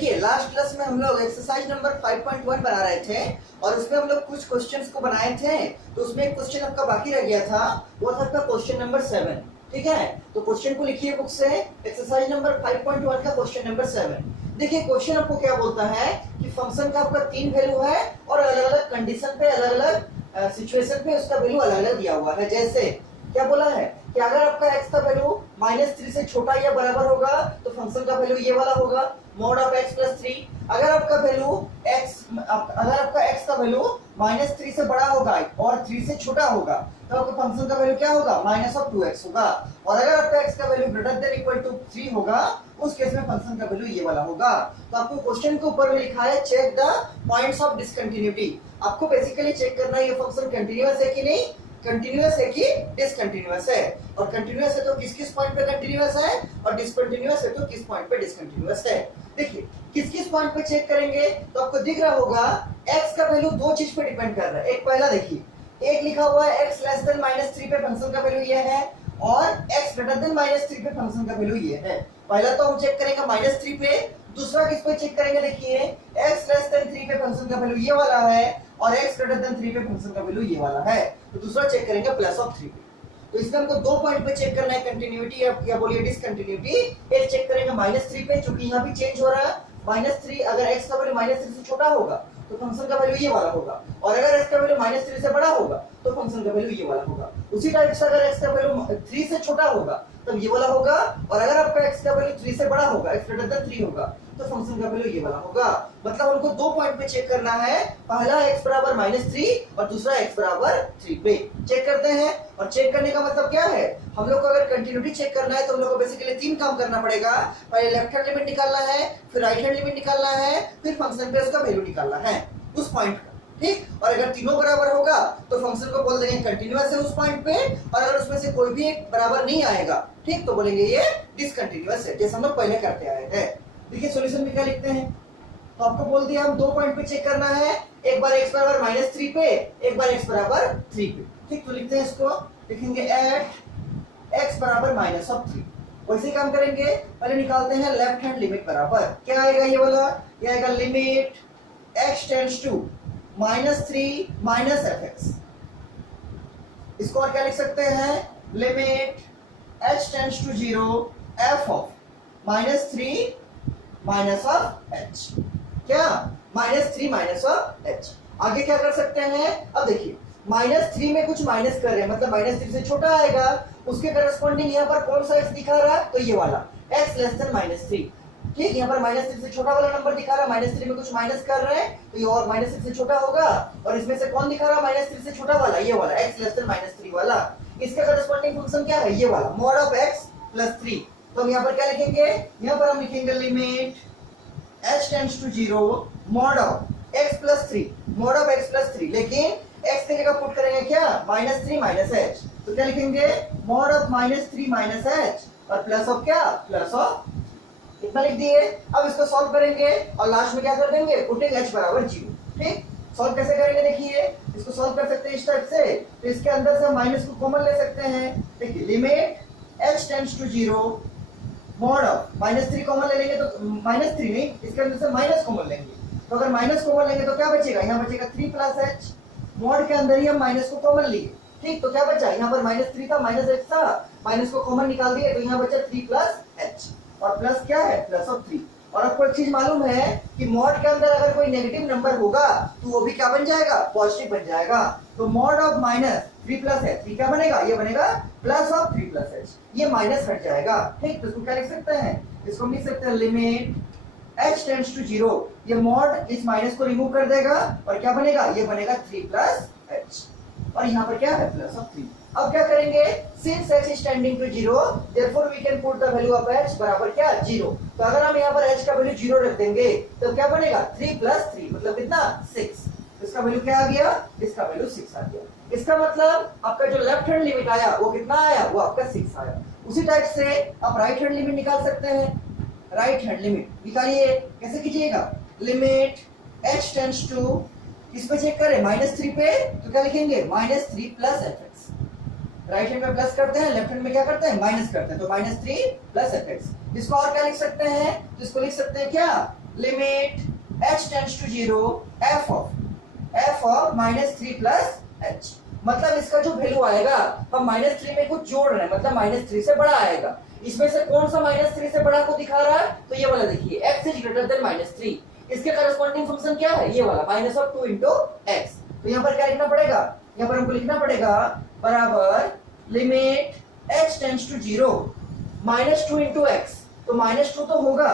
देखिए last class में हम लोग एक्सरसाइज नंबर 5.1 बना रहे थे और उसमें हम लोग कुछ क्वेश्चंस को बनाए थे। तो उसमें एक क्वेश्चन आपका बाकी रह गया था, वो था आपका क्वेश्चन नंबर 7। ठीक है, तो क्वेश्चन को लिखिए बुक से, एक्सरसाइज नंबर 5.1 का क्वेश्चन नंबर 7। देखिए क्वेश्चन आपको क्या बोलता है कि फंक्शन का आपका 3 वैल्यू है और अलग अलग कंडीशन पे, अलग अलग सिचुएशन पे उसका वैल्यू अलग अलग दिया हुआ है। जैसे क्या बोला है कि अगर आपका x का वैल्यू -3 से छोटा या बराबर होगा तो फंक्शन का वैल्यू ये वाला होगा, mod ऑफ x + 3। अगर आपका x का वैल्यू -3 से बड़ा होगा और 3 से छोटा होगा तो आपका फंक्शन का वैल्यू क्या होगा, -2x होगा। और अगर आपका x का वैल्यू > 3 होगा उस केस में फंक्शन का वैल्यू ये वाला होगा। तो आपको क्वेश्चन के ऊपर में लिखा है check the points of discontinuity. आपको बेसिकली चेक करना है ये फंक्शन कंटीन्यूअस है कि नहीं, कंटीन्यूअस है कि डिसकंटीन्यूअस है। और कंटीन्यूअस है तो किस किस पॉइंट पे कंटीन्यूअस है और डिसकंटीन्यूअस है तो किस पॉइंट पे डिसकंटीन्यूअस है। देखिए किस किस पॉइंट पे चेक करेंगे तो आपको दिख रहा होगा x का वैल्यू दो चीज पे डिपेंड कर रहा है। एक पहला देखिए, एक लिखा हुआ है x <-3 पे फंक्शन का वैल्यू ये है और x <-3 पे फंक्शन का वैल्यू ये है। पहला तो हम चेक करेंगे -3 पे, दूसरा किस पे चेक करेंगे, देखिए x 3 पे फंक्शन का वैल्यू ये वाला है और x 3 पे फंक्शन का वैल्यू ये वाला है। तो दूसरा चेक करेंगे +3 पे। तो इसमें हमको दो पॉइंट पे चेक करना है कंटिन्यूटी या बोलिए डिसकंटिन्यूटी। एक चेक करेंगे -3 पे, क्योंकि यहाँ भी चेंज हो रहा है। -3 अगर x का वैल्यू -3 से छोटा होगा तो फंक्शन का वैल्यू ये वाला होगा और अगर x का वैल्यू -3 से बड़ा होगा तो फंक्शन का वैल्यू ये वाला होगा। उसी टाइप से अगर x का वैल्यू 3 से छोटा होगा तब ये वाला होगा और अगर आपका x का वैल्यू 3 से बड़ा होगा, x>3 होगा तो फंक्शन का वैल्यू ये वाला होगा। मतलब हमको दो पॉइंट पे चेक करना है, पहला x बराबर -3 और दूसरा x बराबर 3 पे चेक करते हैं। और चेक करने का मतलब क्या है, हम लोग को अगर कंटिन्यूटी चेक करना है तो हम लोग को बेसिकली 3 काम करना पड़ेगा। पहले लेफ्ट हैंड लिमिट निकालना है, फिर राइट हैंड लिमिट निकालना है, फिर फंक्शन पे उसका वैल्यू निकालना है उस पॉइंट का। ठीक, और अगर तीनों बराबर होगा तो फंक्शन को बोल देंगे कंटिन्यूअस है उस पॉइंट पे, और अगर उसमें से कोई भी एक बराबर नहीं आएगा ठीक तो बोलेंगे ये डिसकंटिन्यूअस है, जैसे हम लोग पहले करते आए हैं। देखिए सॉल्यूशन में क्या लिखते हैं, तो आपको बोल दिया हम दो पॉइंट पे चेक करना है, एक बार x बराबर -3 पे, एक बार x बराबर 3 पे। ठीक, तो लिखते हैं इसको, लिखेंगे एट x बराबर -3। वैसे काम करेंगे, पहले निकालते हैं लेफ्ट हैंड लिमिट बराबर, क्या आएगा ये वाला, ये आएगा limit x tends to -3 -fx। इसको और क्या लिख सकते हैं, limit h tends to 0 f of -3 - h। क्या, -3 - h। आगे क्या कर सकते हैं, अब देखिए -3 में कुछ माइनस कर रहे हैं, मतलब -3 से छोटा आएगा, उसके करस्पॉन्डिंग यहाँ पर कौन सा x दिखा रहा है, तो ये वाला x <-3। ठीक, यहाँ पर -3 से छोटा वाला नंबर दिखा रहा है, -3 में कुछ माइनस कर रहे हैं तो ये और -3 से छोटा होगा, और इसमें से कौन दिखा रहा है -3 से छोटा वाला, ये वाला x <-3 वाला। इसका करस्पॉन्डिंग फंक्शन क्या है, ये वाला mod ऑफ x + 3। तो हम यहाँ पर क्या लिखेंगे, यहाँ पर हम लिखेंगे limit h tends to 0 mod of x + 3, mod of x + 3। लेकिन x की जगह पुट करेंगे क्या, -3 - h, तो क्या लिखेंगे mod ऑफ -3 - h और प्लस ऑफ क्या, प्लस ऑफ, इतना लिख दिए। अब इसको सॉल्व करेंगे और लास्ट में क्या कर देंगे, पुटिंग h बराबर 0। ठीक, सॉल्व कैसे करेंगे, देखिए इसको सॉल्व कर सकते हैं इस टाइप से, तो इसके अंदर से माइनस को कॉमन ले सकते हैं। देखिए limit h tends to 0 mod of -3 common ले लेंगे तो -3 नहीं, इसके अंदर से माइनस कॉमन लेंगे, तो अगर माइनस कॉमन लेंगे तो क्या बचेगा, यहाँ बचेगा 3 + h। mod के अंदर ही हम माइनस को कॉमन लिए, ठीक, तो क्या बचा, यहाँ पर -3 था, -h था, माइनस को कॉमन निकाल दिए तो यहाँ बचा 3 + h और प्लस क्या है, प्लस ऑफ 3। और आपको एक चीज मालूम है कि mod के अंदर अगर कोई नेगेटिव नंबर होगा तो वो भी क्या बन जाएगा, पॉजिटिव बन जाएगा। तो mod ऑफ -3 + h क्या बनेगा, ये बनेगा प्लस ऑफ 3 + h, ये माइनस हट जाएगा। ठीक, तो इसको क्या लिख सकते हैं, इसको लिख सकते हैं लिमिट h टेंड्स टू 0, ये mod इस माइनस को रिमूव कर देगा और क्या बनेगा, ये बनेगा 3 + h और यहाँ पर क्या है, प्लस ऑफ 3। अब क्या करेंगे, since h is tending to 0 therefore we can put the value of h बराबर क्या, 0। तो अगर हम यहाँ पर h का वैल्यू 0 रख देंगे तो क्या बनेगा, 3 + 3 मतलब कितना, 6। इसका वैल्यू क्या आ गया, इसका वैल्यू 6 आ गया। इसका मतलब आपका जो लेफ्ट हैंड लिमिट आया वो कितना आया, वो आपका 6 आया। उसी टाइप से आप राइट हैंड लिमिट निकाल सकते हैं, राइट हैंड लिमिट निकालिए, कैसे कीजिएगा, लिमिट h टेंड्स टू, इस पे चेक करें -3 पे, तो क्या लिखेंगे -3 + fx। राइट हैंड में प्लस करते हैं, लेफ्ट हैंड में क्या करते हैं, माइनस करते हैं, तो -3 + fx। इसको और क्या लिख सकते हैं, तो इसको लिख सकते हैं क्या, limit h tends to 0 f of -3 plus h। मतलब इसका जो वैल्यू आएगा हम -3 में कुछ जोड़ रहे हैं, मतलब -3 से बड़ा आएगा। इसमें से कौन सा -3 से बड़ा को दिखा रहा है? तो ये वाला देखिए, x इज ग्रेटर देन -3। इसके करस्पॉन्डिंग फंक्शन क्या है? ये वाला -2 into x। तो यहाँ पर क्या लिखना पड़ेगा? यहाँ पर हमको लिखना पड़ेगा बराबर limit h tends to 0 -2 into x। तो -2 तो होगा,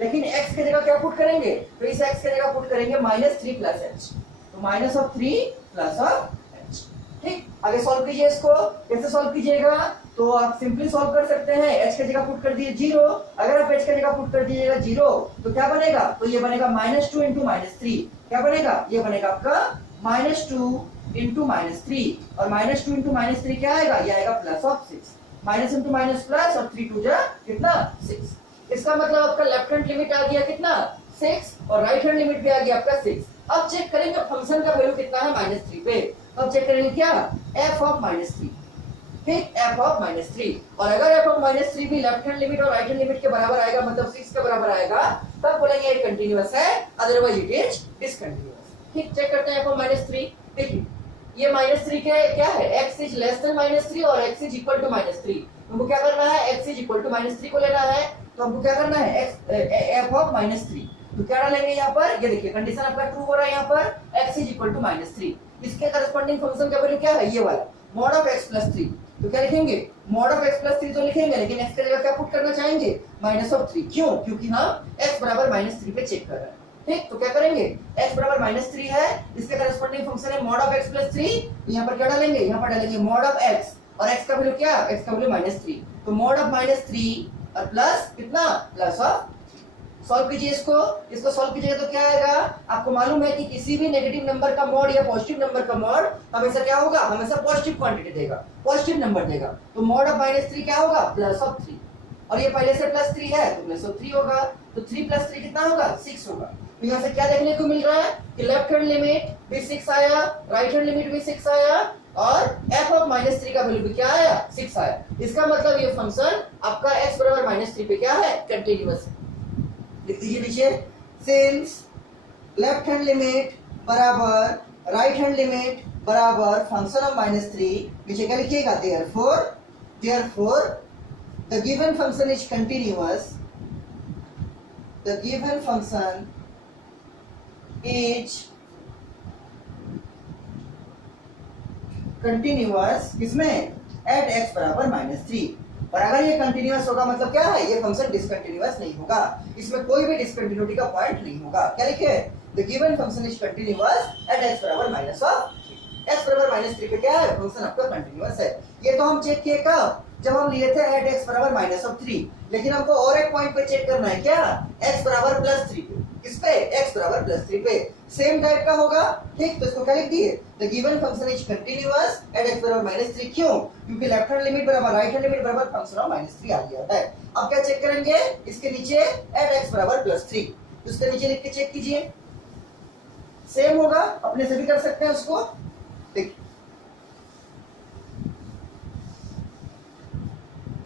लेकिन x की जगह क्या पुट करेंगे? तो इस x की जगह पुट करेंगे -3 प्लस h। तो -3 प्लस h। ठीक, आगे सॉल्व कीजिए इसको। कैसे सॉल्व कीजिएगा? तो आप सिंपली सॉल्व कर सकते हैं। h की जगह पुट कर दिए 0। अगर आप h की जगह पुट कर दीजिएगा 0 तो क्या बनेगा? तो ये बनेगा -2 into -3। क्या बनेगा? ये बनेगा आपका -2 into -3। और -2 into -3 क्या आएगा? ये आएगा plus of 6। Minus into minus plus और 3 2 जा कितना? 6। इसका मतलब आपका लेफ्ट हैंड लिमिट आ गया कितना? 6 और राइट हैंड लिमिट भी आ गया आपका 6। अब चेक करेंगे फंक्शन का वैल्यू कितना है -3 पे। अब चेक करेंगे क्या? f of -3। ठीक, f ऑफ -3। और अगर f ऑफ -3 भी लेफ्ट हैंड लिमिट और राइट हैंड लिमिट के बराबर आएगा, मतलब 6 के बराबर आएगा, तब बोलेंगे ये कंटीन्यूअस है, अदरवाइज इट इज डिसकंटीन्यूअस। ठीक, चेक करते हैं f ऑफ -3। देखिए ये -3 क्या है? x इज लेस देन -3 और x इज इक्वल टू -3। हमको क्या करना है? x इज इक्वल टू -3 को लेना है। तो हमको क्या करना है? f of -3। तो क्या डालेंगे यहाँ पर? ये देखिए कंडीशन आपका ट्रू हो रहा है यहाँ पर, x इज इक्वल टू -3। इसके करस्पॉन्डिंग फंक्शन का वैल्यू क्या है? ये वाला मॉड ऑफ x प्लस 3। तो क्या लिखेंगे? मॉड ऑफ x प्लस 3 तो लिखेंगे, लेकिन x की जगह क्या पुट करना चाहेंगे? -3। क्यों? क्योंकि हम x बराबर -3 पे चेक कर रहे हैं। ठीक, तो क्या करेंगे? x बराबर -3 है, इसके करस्पॉन्डिंग फंक्शन है मॉड ऑफ x प्लस 3। यहाँ पर क्या डालेंगे? यहाँ पर डालेंगे मॉड ऑफ x, और x का वैल्यू क्या? x का वैल्यू -3। तो मॉड ऑफ -3 और प्लस कितना? Plus of. सॉल्व कीजिए इसको सॉल्व कीजिएगा तो क्या आएगा? आपको मालूम है कि किसी भी नेगेटिव नंबर का मॉड या पॉजिटिव नंबर का मॉड हमेशा क्या होगा? हमेशा पॉजिटिव क्वांटिटी देगा, पॉजिटिव नंबर देगा। तो मॉड ऑफ -3 क्या होगा? Plus of 3। और ये पहले से प्लस 3 है तो प्लस ऑफ 3 होगा। तो 3 प्लस 3 कितना होगा? 6 होगा। तो यहाँ से क्या देखने को मिल रहा है कि लेफ्ट हैंड लिमिट भी 6 आया, राइट हैंड लिमिट भी 6 आया, और f ऑफ -3 का वैल्यू भी क्या आया? 6 आया। इसका मतलब ये फंक्शन आपका x बराबर -3 पे क्या है? कंटीन्यूअस है। लिख दीजिए नीचे, सिंस लेफ्ट हैंड लिमिट बराबर राइट हैंड लिमिट बराबर फंक्शन ऑफ -3, नीचे क्या लिखिएगा? therefore the given function is continuous, the given function is continuous किसमें? एट x बराबर -3। और अगर ये कंटिन्यूअस होगा मतलब क्या है? ये फंक्शन डिसकंटिन्यूअस नहीं होगा, इसमें कोई भी डिसकंटिन्यूटी का पॉइंट नहीं होगा। क्या लिखे? The given function is continuous at x बराबर -3। x बराबर -3 पे क्या है? फंक्शन आपका कंटिन्यूअस है। ये तो हम चेक किए कब? जब हम लिए थे एट x बराबर -3। लेकिन हमको और एक पॉइंट पे चेक करना है, क्या? x बराबर +3 पे। किस पे? x बराबर +3 पे। सेम टाइप का होगा। ठीक, तो इसको क्या लिख दिए? The given function is continuous at x बराबर -3। क्यों? क्योंकि लेफ्ट हैंड लिमिट बराबर राइट हैंड लिमिट बराबर फंक्शन ऑफ -3 आ गया है। अब क्या चेक करेंगे? इसके नीचे एट x बराबर +3, उसके नीचे लिख के चेक कीजिए। सेम होगा, अपने से भी कर सकते हैं उसको। देखिए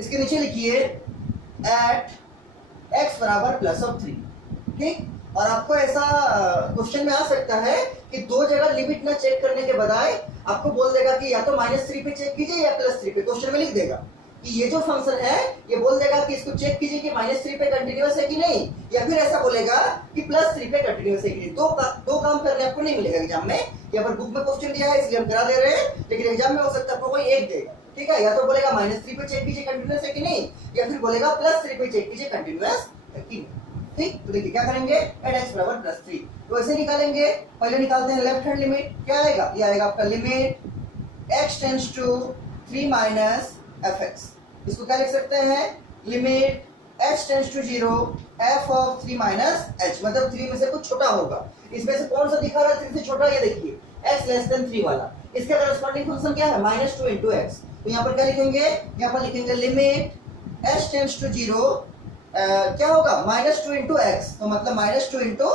इसके नीचे लिखिए एट x बराबर +3। ठीक, और आपको ऐसा क्वेश्चन में आ सकता है कि दो जगह लिमिट ना चेक करने के बजाय आपको बोल देगा कि या तो -3 पे चेक कीजिए या +3 पे। क्वेश्चन में लिख देगा कि ये जो फंक्शन है ये बोल देगा कि इसको चेक कीजिए कि -3 पे कंटिन्यूअस है कि नहीं, या फिर ऐसा बोलेगा कि +3 पे कंटिन्यूअस है कि नहीं। दो काम करने आपको नहीं मिलेगा एग्जाम में। यहाँ पर बुक में क्वेश्चन दिया है इसलिए हम करा दे रहे हैं, लेकिन एग्जाम में हो सकता है आपको कोई एक देगा। ठीक है, या तो बोलेगा -3 पे चेक कीजिए कंटिन्यूअस है कि नहीं, या फिर बोलेगा +3 पे चेक कीजिए कंटिन्यूअस है कि नहीं। ठीक, तो देखिए क्या करेंगे? एट x बराबर +3 तो ऐसे निकालेंगे। पहले निकालते हैं लेफ्ट हैंड लिमिट। क्या आएगा? ये आएगा आपका limit x tends to 3 minus fx। इसको क्या लिख सकते हैं? Limit h tends to 0 f of 3 minus h, मतलब 3 में से कुछ छोटा होगा। इसमें से कौन सा दिखा रहा है 3 से छोटा? ये देखिए x लेस देन 3 वाला। इसका करस्पॉन्डिंग फंक्शन क्या है? -2 into x। तो यहाँ पर क्या लिखेंगे? यहाँ पर लिखेंगे लिमिट h टेंड्स टू 0 क्या होगा? -2 into x। तो मतलब -2 into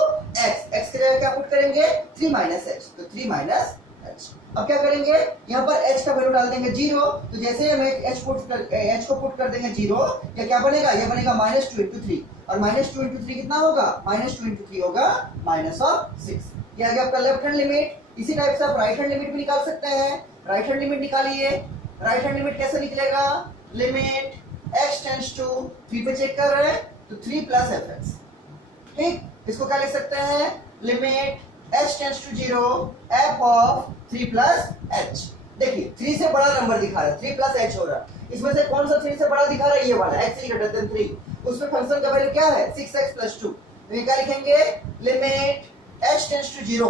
x, x की जगह क्या पुट करेंगे? 3 माइनस h। तो 3 माइनस h। अब क्या करेंगे, यहाँ पर h का वैल्यू डाल देंगे 0, तो जैसे हम h को पुट कर देंगे 0, या क्या बनेगा, ये बनेगा -2 × 3, और -2 × 3 कितना होगा, -2 × 3 होगा -6। ये आ गया आपका लेफ्ट हैंड लिमिट। इसी टाइप से आप राइट हैंड लिमिट भी निकाल सकते हैं। राइट हैंड लिमिट निकालिए। राइट हैंड लिमिट कैसे निकलेगा, लिमिट x टेंड्स टू 3 पे चेक कर रहे हैं तो 3 + fx, ठीक। इसको क्या लिख सकते हैं, limit h tends to 0 f of 3 + h। देखिए 3 से बड़ा नंबर दिखा रहा है, 3 + h हो रहा है, इसमें से कौन सा 3 से बड़ा दिखा रहा है, ये वाला x > 3। उसमें फंक्शन का वैल्यू क्या है, 6x + 2, तो ये क्या लिखेंगे, limit h tends to 0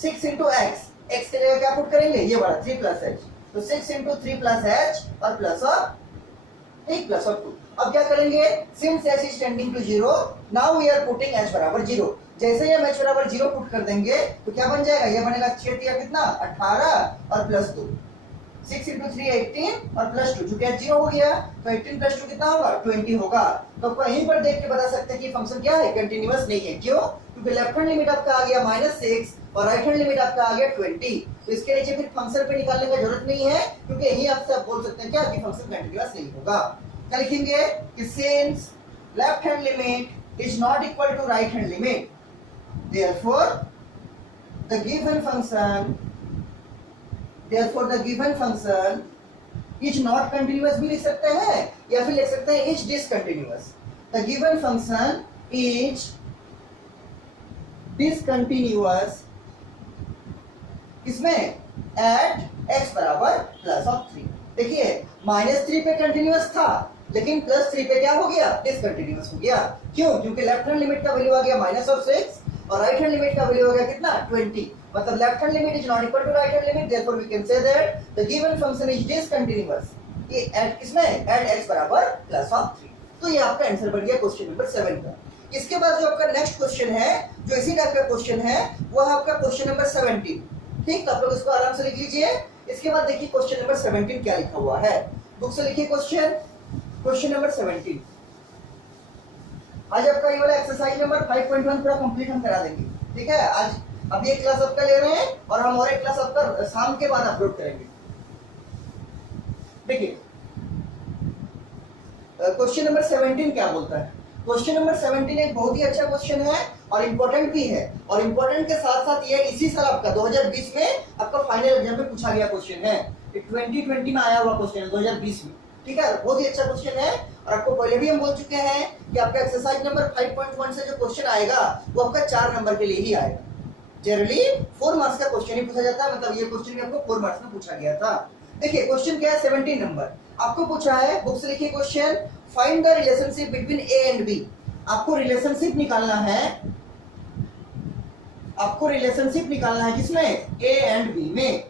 6 × x, x के लिए क्या पुट करेंगे, ये वाला 3 + h, तो 6 × 3 + h और प्लस ऑफ 2। अब क्या करेंगे, since h is tending to 0, now we are putting h = 0। जैसे ही हम h = 0 पुट कर देंगे तो क्या बन जाएगा, ये बनेगा 6 × कितना 18 और प्लस 2, 6 × 3 18 और प्लस 2, चूंकि h 0 हो गया तो 18 + 2 कितना होगा, 20 होगा। तो आपको यहीं पर देख के बता सकते हैं कि फंक्शन क्या है, कंटीन्यूअस नहीं है। क्यों, क्योंकि लेफ्ट हैंड लिमिट आपका आ गया -6 और राइट हैंड लिमिट आपका आ गया 20, तो इसके नीचे फिर फंक्शन पे निकालने की जरूरत नहीं है, क्योंकि यहीं आपसे आप बोल सकते हैं क्या कि फंक्शन कंटीन्यूअस नहीं होगा। क्या लिखेंगे कि since left hand limit is not equal to right hand limit, therefore the given function is not continuous भी लिख सकते हैं, या फिर लिख सकते हैं is discontinuous। the given function is discontinuous किसमें, at x = +3। देखिए -3 पे कंटिन्यूअस था, लेकिन +3 पे क्या हो गया, डिसकंटिन्यूअस हो गया। क्यों, क्योंकि लेफ्ट हैंड लिमिट का वैल्यू आ गया -6 और राइट हैंड लिमिट का वैल्यू हो गया कितना, 20। मतलब left hand limit is not equal to right hand limit, therefore we can say that the given function is discontinuous ये एट किसमें, एट x = +3। तो ये आपका आंसर बन गया क्वेश्चन नंबर 7 का। इसके बाद जो आपका नेक्स्ट क्वेश्चन है, जो इसी टाइप का क्वेश्चन है, वो है आपका क्वेश्चन नंबर 17। ठीक, तो आप लोग इसको आराम से लिख लीजिए। इसके बाद देखिए क्वेश्चन नंबर 17 क्या लिखा हुआ है, बुक से लिखिए क्वेश्चन नंबर 17। आज आपका ये वाला एक्सरसाइज नंबर 5.1 पूरा कंप्लीट हम करा देंगे, ठीक है। आज अब ये क्लास आपका ले रहे हैं और हम और एक क्लास आपका शाम के बाद अपलोड करेंगे। देखिए क्वेश्चन नंबर 17 क्या बोलता है। क्वेश्चन नंबर 17 एक बहुत ही अच्छा क्वेश्चन है और इम्पोर्टेंट भी है, और इम्पोर्टेंट के साथ साथ ये इसी साल आपका 2020 में आपका फाइनल एग्जाम में पूछा गया क्वेश्चन है। 2020 में आया हुआ क्वेश्चन है 2020 में, ठीक है। बहुत ही अच्छा क्वेश्चन है और आपको पहले भी हम बोल चुके हैं कि आपका एक्सरसाइज नंबर 5.1 से जो क्वेश्चन आएगा वो आपका 4 नंबर के लिए ही आएगा। जनरली 4 मार्क्स का क्वेश्चन ही पूछा जाता है, मतलब ये क्वेश्चन भी आपको 4 मार्क्स में पूछा गया था। देखिए क्वेश्चन क्या है, 17 नंबर आपको पूछा है। बुक से लिखिए question, find the relationship between A and B. आपको रिलेशनशिप निकालना है, आपको रिलेशनशिप निकालना है किसमें, ए एंड बी में।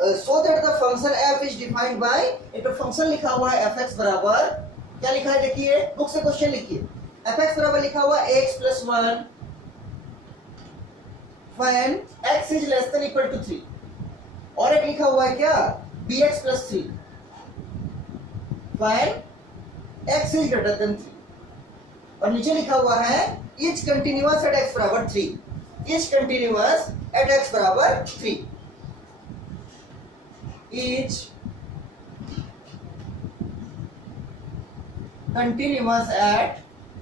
So that the function f is defined by, एक तो फंक्शन लिखा हुआ है fx बराबर क्या लिखा है, देखिए बुक से क्वेश्चन लिखिए। fx बराबर लिखा हुआ है x + 1 when x is less than equal to 3, और एक लिखा हुआ है क्या, bx + 3 when x is greater than 3, और नीचे लिखा हुआ है each continuous at x = 3, each continuous at x = 3, each continuous at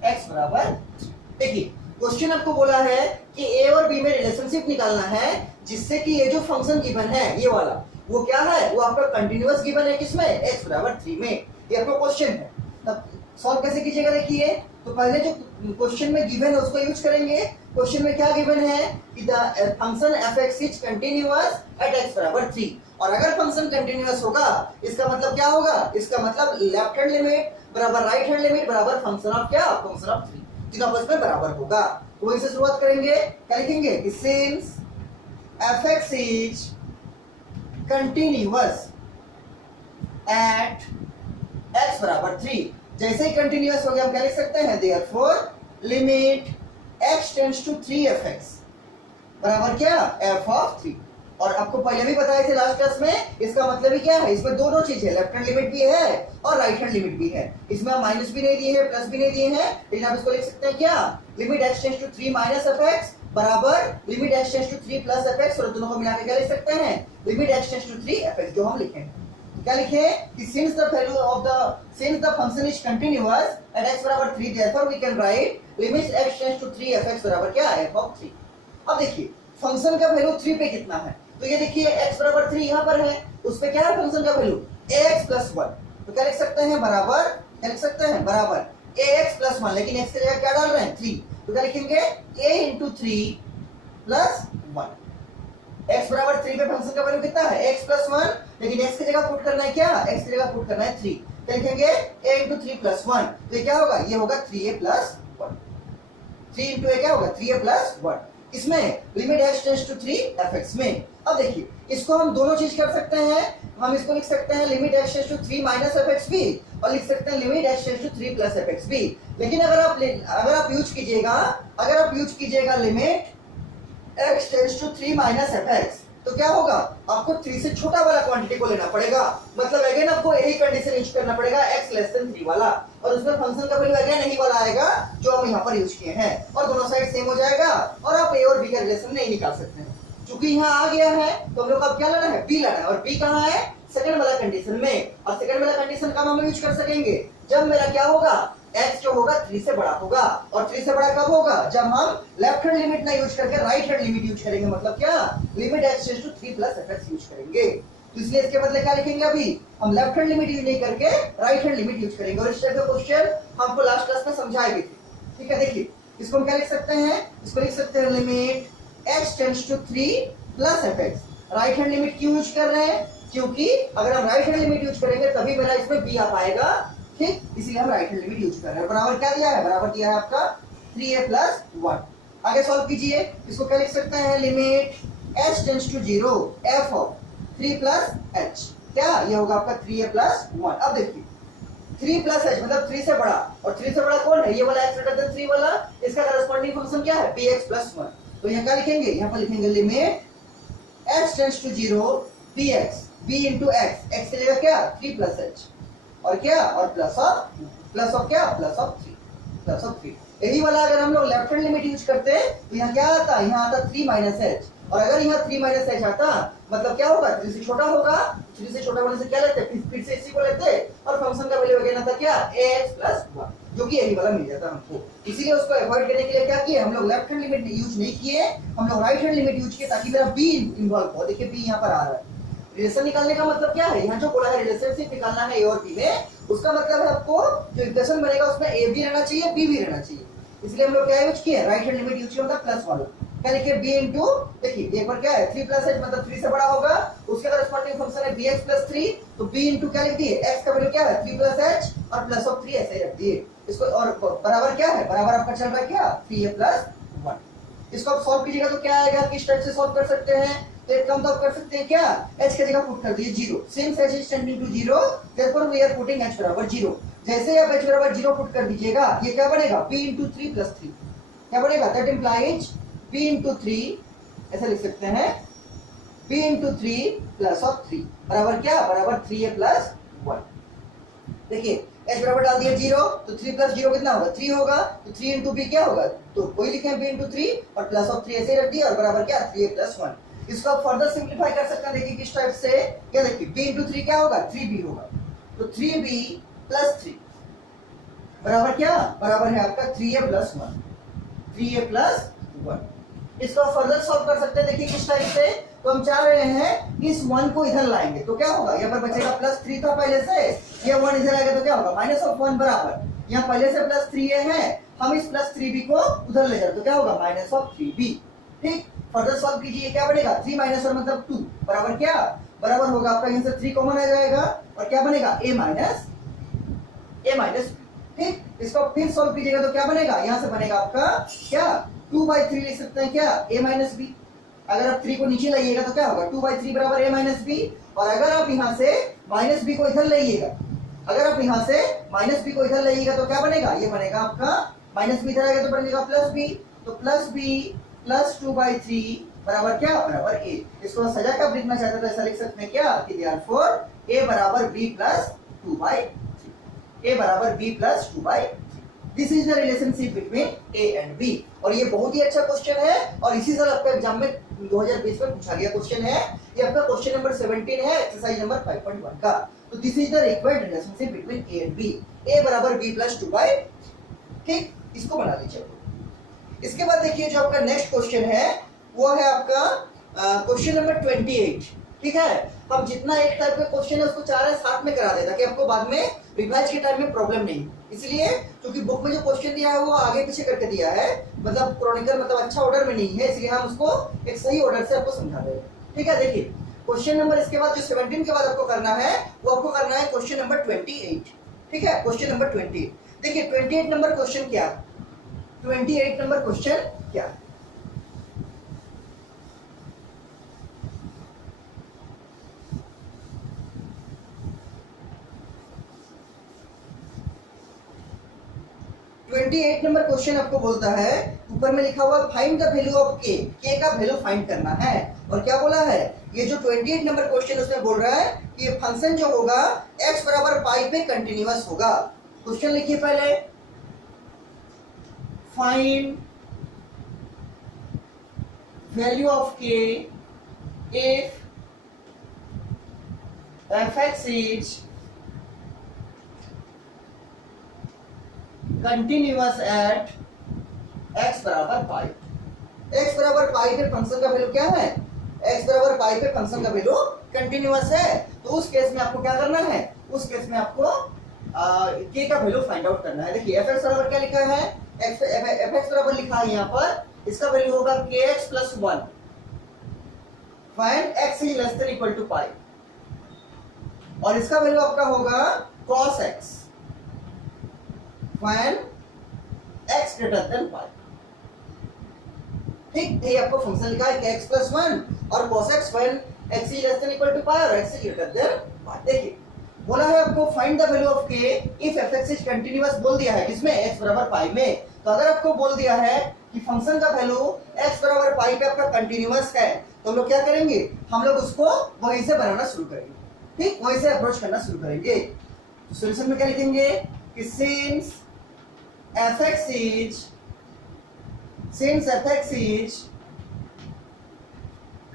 x = 3। देखिए क्वेश्चन आपको बोला है कि ए और बी में रिलेशनशिप निकालना है, जिससे कि ये जो फंक्शन गिवन है ये वाला, वो क्या है, वो आपका कंटिन्यूअस गिवन है किसमें, x = 3 में। ये आपका क्वेश्चन है। तब सॉल्व कैसे कीजिएगा, देखिए तो पहले जो क्वेश्चन में गिवन है उसको यूज करेंगे। क्वेश्चन में क्या गिवन है कि the function fx is continuous at x = 3, और अगर फंक्शन कंटिन्यूअस होगा इसका मतलब क्या होगा, इसका मतलब लेफ्ट हैंड लिमिट बराबर राइट हैंड लिमिट बराबर फंक्शन ऑफ क्या, फंक्शन ऑफ 3, तीनों आपस में बराबर होगा। तो इससे शुरुआत करेंगे, क्या लिखेंगे कि since fx is continuous at x = 3, जैसे ही कंटिन्यूअस हो गया हम क्या लिख सकते हैं, therefore limit x tends to 3fx बराबर क्या, f ऑफ 3। और आपको पहले भी बताए थे लास्ट क्लास में, इसका मतलब ही क्या है, इसमें दोनों चीज है, लेफ्ट हैंड लिमिट भी है और राइट हैंड लिमिट भी है। इसमें हम माइनस भी नहीं दिए हैं, प्लस भी नहीं दिए हैं, लेकिन आप इसको लिख सकते हैं क्या, limit x tends to 3 - fx बराबर limit x tends to 3 plus fx, और दोनों को मिला के क्या लिख सकते हैं, limit x tends to 3 fx, जो हम लिखें क्या लिखे कि since the function is continuous at x बराबर 3, therefore we can write limit x tends to 3 fx बराबर क्या है, f ऑफ 3। अब देखिए फंक्शन का वैल्यू 3 पे कितना है, तो ये देखिए x बराबर 3 यहाँ पर है, उस पे क्या है फंक्शन का वैल्यू ax प्लस 1, तो क्या लिख सकते हैं बराबर, क्या लिख सकते हैं बराबर ax प्लस 1, लेकिन x की जगह क्या डाल रहे हैं 3, तो क्या लिखेंगे a इंटू 3 प्लस 1। x बराबर 3 पे फंक्शन का वैल्यू कितना है x प्लस 1, लेकिन x की जगह पुट करना है क्या, x की जगह पुट करना है 3, क्या लिखेंगे a इंटू 3 प्लस 1, तो ये क्या होगा, ये होगा 3a प्लस 1, 3 इंटू a क्या होगा 3a प्लस 1, इसमें limit x tends to 3 fx में। अब देखिए इसको हम दोनों चीज कर सकते हैं, हम इसको लिख सकते हैं limit x tends to 3 minus fx भी, और लिख सकते हैं limit x tends to 3 plus fx भी। लेकिन अगर आप यूज कीजिएगा limit x tends to 3 minus fx, तो क्या होगा, आपको 3 से छोटा वाला क्वांटिटी को लेना पड़ेगा, मतलब अगेन आपको यही कंडीशन यूज करना पड़ेगा x लेस देन 3 वाला, और उसमें फंक्शन का वैल्यू अगेन यही वाला आएगा जो हम यहाँ पर यूज किए हैं, और दोनों साइड सेम हो जाएगा, और आप a और b का रिलेशन नहीं निकाल सकते हैं। चूंकि यहाँ आ गया है तो हम लोग को अब क्या लाना है, b लाना है, और b कहाँ है, सेकंड वाला कंडीशन में, और सेकंड वाला कंडीशन का हम यूज कर सकेंगे जब मेरा क्या होगा, x जो होगा 3 से बड़ा होगा, और 3 से बड़ा कब होगा, जब हम लेफ्ट हैंड लिमिट ना यूज करके राइट हैंड लिमिट यूज करेंगे, मतलब क्या, limit x tends to 3 plus fx use करेंगे। तो इसलिए इसके बदले क्या लिखेंगे, अभी हम लेफ्ट हैंड लिमिट यूज नहीं करके राइट हैंड लिमिट यूज करेंगे, और इस टाइप का क्वेश्चन हमको लास्ट क्लास में समझाए भी थे। ठीक है, देखिए इसको हम क्या लिख सकते हैं, इसको लिख सकते हैं limit x tends to 3 plus fx। Right hand limit क्यों यूज कर रहे हैं, क्योंकि अगर हम राइट हैंड लिमिट यूज करेंगे तभी मेरा इसमें b आ पाएगा, ठीक, इसलिए हम राइट हैंड लिमिट यूज कर रहे हैं। बराबर क्या दिया है, बराबर दिया है आपका 3a प्लस 1। आगे सॉल्व कीजिए, इसको क्या लिख सकते हैं, limit h tends to 0 f of 3 plus h, क्या ये होगा आपका 3a प्लस 1। अब देखिए 3 प्लस h मतलब 3 से बड़ा, और 3 से बड़ा कौन है, ये वाला x ग्रेटर देन 3 वाला, इसका करस्पॉन्डिंग फंक्शन क्या है, bx प्लस 1। तो यहाँ क्या लिखेंगे, यहाँ पर लिखेंगे limit h tends to 0 bx, b into x की जगह क्या 3 प्लस h, और क्या, और प्लस ऑफ क्या, प्लस ऑफ 3। यही वाला अगर हम लोग लेफ्ट हैंड लिमिट यूज करते हैं तो यहाँ क्या आता, यहाँ आता 3 माइनस एच, और अगर यहाँ 3 माइनस एच आता मतलब क्या होगा, 3 से छोटा होगा, 3 से छोटा होने से क्या लेते हैं, फिर से इसी को लेते हैं, और फंक्शन का वैल्यू अगेन आता क्या ax प्लस 1, जो कि यही वाला मिल जाता हमको। इसीलिए उसको अवॉइड करने के लिए क्या किए, हम लोग लेफ्ट हैंड लिमिट यूज नहीं किए, हम लोग राइट हैंड लिमिट यूज किए, ताकि मेरा b इन्वॉल्व हो। देखिए b यहाँ पर आ रहा है, रिलेशन निकालने का मतलब क्या है, यहाँ जो बोला है रिलेशनशिप निकालना है ए और बी में, उसका मतलब है आपको जो इक्वेशन बनेगा उसमें ए भी रहना चाहिए, बी भी रहना चाहिए, इसलिए हम लोग क्या यूज किए, राइट हैंड लिमिट यूज किया, मतलब प्लस वाला। क्या लिखिए b इंटू, देखिए एक बार क्या है 3 प्लस h मतलब 3 से बड़ा होगा, उसके करस्पॉन्डिंग फंक्शन है bx प्लस 3, तो b इंटू क्या लिख दिए, x का वैल्यू क्या है 3 प्लस h और प्लस ऑफ 3 ऐसे रख दिए इसको, और बराबर क्या है, बराबर आपका चल रहा है क्या 3a प्लस 1। इसको आप सॉल्व कीजिएगा तो क्या आएगा, किस टाइप से सॉल्व कर सकते हैं, तो एक काम तो आप कर सकते हैं क्या, h की जगह पुट कर दिए 0, since h is tending to 0 therefore we are putting h बराबर 0। जैसे आप h बराबर 0 पुट कर दीजिएगा, ये क्या बनेगा b इंटू 3 प्लस 3, क्या बनेगा, दैट इंप्लाइज b इंटू 3, ऐसा लिख सकते हैं b इंटू 3 प्लस ऑफ 3 बराबर क्या, बराबर 3a प्लस 1। देखिए h बराबर डाल दिया 0, तो 3 प्लस 0 कितना होगा 3 होगा, तो 3 इंटू b क्या होगा, तो वही लिखे हैं b इंटू 3 और प्लस ऑफ 3 ऐसे रख दिया, और बराबर क्या 3a प्लस 1। इसको आप फर्दर सिंप्लीफाई कर सकते हैं, देखिए किस टाइप से, क्या देखिए b इंटू 3 क्या होगा 3b होगा, तो 3b प्लस 3 बराबर क्या, बराबर है आपका 3a प्लस 1, 3a प्लस 1। इसको फर्दर सॉल्व कर सकते हैं, देखिए किस टाइप से, तो हम चाह रहे हैं इस 1 को इधर लाएंगे, तो क्या होगा, यहाँ पर बचेगा प्लस 3 था पहले से, ये 1 इधर आएगा तो क्या होगा माइनस ऑफ 1 बराबर, यहाँ पहले से प्लस 3a है, हम इस प्लस 3b को उधर ले जाए तो क्या होगा माइनस ऑफ 3b। ठीक, फर्दर सॉल्व कीजिए, क्या बनेगा 3 माइनस 1 मतलब 2 बराबर क्या, बराबर होगा आपका यहाँ से 3 कॉमन आ जाएगा, और क्या बनेगा a माइनस b। ठीक, इसको फिर सॉल्व कीजिएगा तो क्या बनेगा, यहाँ से बनेगा आपका क्या 2/3 लिख सकते हैं क्या a माइनस b। अगर आप 3 को नीचे लाइएगा तो क्या होगा 2/3 बराबर a माइनस b, और अगर आप यहाँ से माइनस b को इधर लाइएगा, अगर आप यहाँ से माइनस b को इधर लाइएगा तो क्या बनेगा, ये बनेगा आपका माइनस b इधर आएगा तो बनेगा प्लस b, तो प्लस b प्लस 2/3 बराबर क्या, बराबर a। इसको सजा कब लिखना चाहते तो ऐसा लिख सकते हैं क्या कि देयरफॉर a बराबर b प्लस 2/3, a बराबर b plus 2/3। This is the relationship between A and B. और ये बहुत ही अच्छा क्वेश्चन है और इसी साल आपका एग्जाम में 2020 में पूछा गया क्वेश्चन है। ये आपका क्वेश्चन नंबर 17 है एक्सरसाइज नंबर 5.1 का। तो this is the required relationship between A and B, A बराबर बी प्लस 2/, ठीक, इसको बना लीजिए। इसके बाद देखिए जो आपका नेक्स्ट क्वेश्चन है वो है आपका क्वेश्चन नंबर 28, ठीक है। अब जितना एक टाइप का क्वेश्चन है उसको चाह रहे साथ में करा दे ताकि आपको बाद में रिवाइज के टाइम में प्रॉब्लम नहीं। इसलिए क्योंकि बुक में जो क्वेश्चन दिया है वो आगे पीछे करके दिया है, मतलब क्रॉनिकल, मतलब अच्छा ऑर्डर में नहीं है, इसलिए हम उसको एक सही ऑर्डर से आपको समझा रहे हैं, ठीक है। देखिए क्वेश्चन नंबर इसके बाद जो 17 के बाद आपको करना है वो आपको करना है क्वेश्चन नंबर 28, ठीक है। क्वेश्चन नंबर 20, देखिए 28 नंबर क्वेश्चन क्या, 28 नंबर क्वेश्चन क्या, एट नंबर क्वेश्चन आपको बोलता है, ऊपर में लिखा हुआ फाइंड द वैल्यू ऑफ के, के का वैल्यू फाइंड करना है। और क्या बोला है ये जो 28 नंबर क्वेश्चन उसमें बोल रहा है कि ये फंक्शन जो होगा x बराबर पाई पे कंटिन्यूअस होगा। क्वेश्चन लिखिए पहले, फाइंड वैल्यू ऑफ के if f(x) is continuous at x बराबर पाई। x बराबर पाई पे फंक्शन का वैल्यू क्या है, x बराबर पाई पे फंक्शन का वैल्यू कंटिन्यूअस है। तो उस केस में आपको क्या करना है, उस केस में आपको k का वैल्यू फाइंड आउट करना है। देखिए f(x) बराबर क्या लिखा है, f(x) बराबर लिखा है यहाँ पर, इसका वैल्यू होगा kx + 1, find x is less than equal to pi, और इसका वैल्यू आपका होगा cos x, find x greater than pi, ठीक। ये आपको फंक्शन लिखा है kx + 1 और cos x, find x is less than equal to pi और x is greater than pi. देखिए बोला है आपको find the value of k if f(x) is continuous, बोल दिया है किसमें, x बराबर पाई में। तो अगर आपको बोल दिया है कि फंक्शन का वैल्यू x बराबर पाई पे आपका कंटिन्यूअस है तो हम लोग क्या करेंगे, हम लोग उसको वहीं से बनाना शुरू करेंगे, ठीक, वहीं से अप्रोच करना शुरू करेंगे। तो सॉल्यूशन में क्या लिखेंगे कि since f(x) is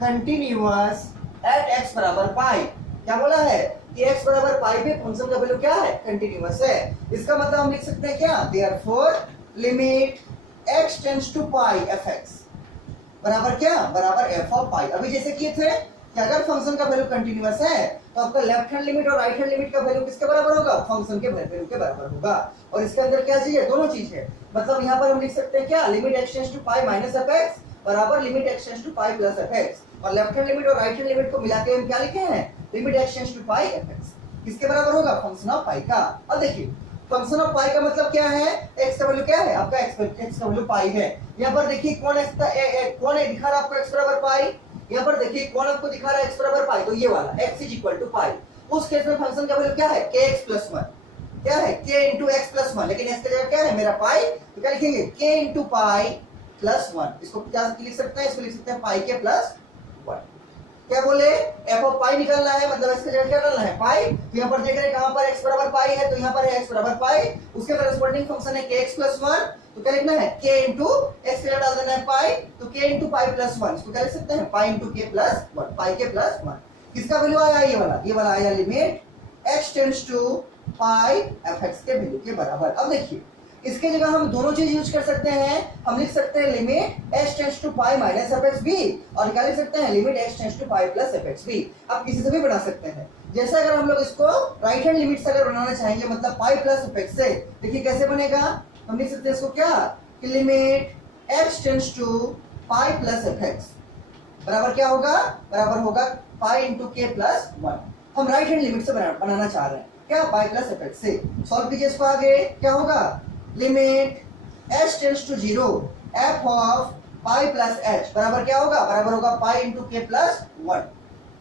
continuous at x बराबर पाई, क्या बोला है कि x बराबर पाई पे फंक्शन का वैल्यू क्या है, कंटिन्यूअस है। इसका मतलब हम लिख सकते हैं क्या, therefore limit x tends to pi f(x) बराबर क्या, बराबर f ऑफ पाई। अभी जैसे किए थे कि अगर फंक्शन का वैल्यू कंटिन्यूअस है तो आपका लेफ्ट हैंड लिमिट और राइट हैंड लिमिट का वैल्यू किसके बराबर होगा, फंक्शन के वैल्यू के बराबर होगा। और इसके अंदर क्या चीज है, दोनों चीज है। मतलब यहाँ पर हम लिख सकते हैं क्या, limit x tends to pi minus f(x) बराबर limit x tends to pi plus f(x), और लेफ्ट हैंड लिमिट और राइट हैंड लिमिट को मिला के हम क्या लिखे हैं, limit x tends to pi f(x) किसके बराबर होगा, फंक्शन ऑफ पाई का। अब देखिए फंक्शन ऑफ पाई का मतलब क्या है, x का वैल्यू क्या है आपका, x का वैल्यू पाई है। यहाँ पर देखिए कौन x का कौन दिखा रहा है आपको x बराबर पाई, यहाँ पर देखिए कौन आपको दिखा रहा है x बराबर पाई, तो ये वाला x इज इक्वल टू पाई। उस केस में फंक्शन का वैल्यू क्या है, kx + 1, क्या है k इंटू x + 1, लेकिन x की जगह क्या है मेरा पाई, तो क्या लिखेंगे k इंटू पाई + 1। इसको क्या लिख सकते हैं, इसको लिख सकते हैं पाई के + 1। क्या बोले, f ऑफ पाई निकालना है, मतलब इसके जगह क्या डालना है, पाई। तो यहाँ पर देख रहे हैं कहां पर x बराबर पाई है, तो यहाँ पर है x बराबर पाई, उसके करस्पॉन्डिंग फंक्शन है kx + 1, तो क्या लिखना है k इंटू x के डाल देना है पाई, तो k इंटू पाई + 1, इसको क्या लिख सकते हैं पाई इंटू k + 1, पाई के + 1। किसका वैल्यू आया, ये वाला आया limit x tends to pi f(x) के वैल्यू के बराबर। अब देखिए इसके जगह हम दोनों चीज यूज कर सकते हैं, हम लिख सकते हैं limit x tends to pi minus f(x) भी, और क्या लिख सकते हैं limit x tends to pi plus f(x) भी। आप किसी से भी बना सकते हैं। जैसे अगर हम लोग इसको राइट हैंड लिमिट से अगर बनाना चाहेंगे, मतलब पाई प्लस f(x) से, देखिए कैसे बनेगा, हम लिख सकते हैं इसको क्या कि limit x tends to pi plus f(x) बराबर क्या होगा, बराबर होगा पाई इंटू k + 1। हम राइट हैंड लिमिट से बनाना चाह रहे हैं क्या, पाई प्लस f(x) से। सॉल्व कीजिए इसको, आगे क्या होगा, limit h tends to 0 f of pi plus h बराबर क्या होगा, बराबर होगा पाई इंटू k + 1।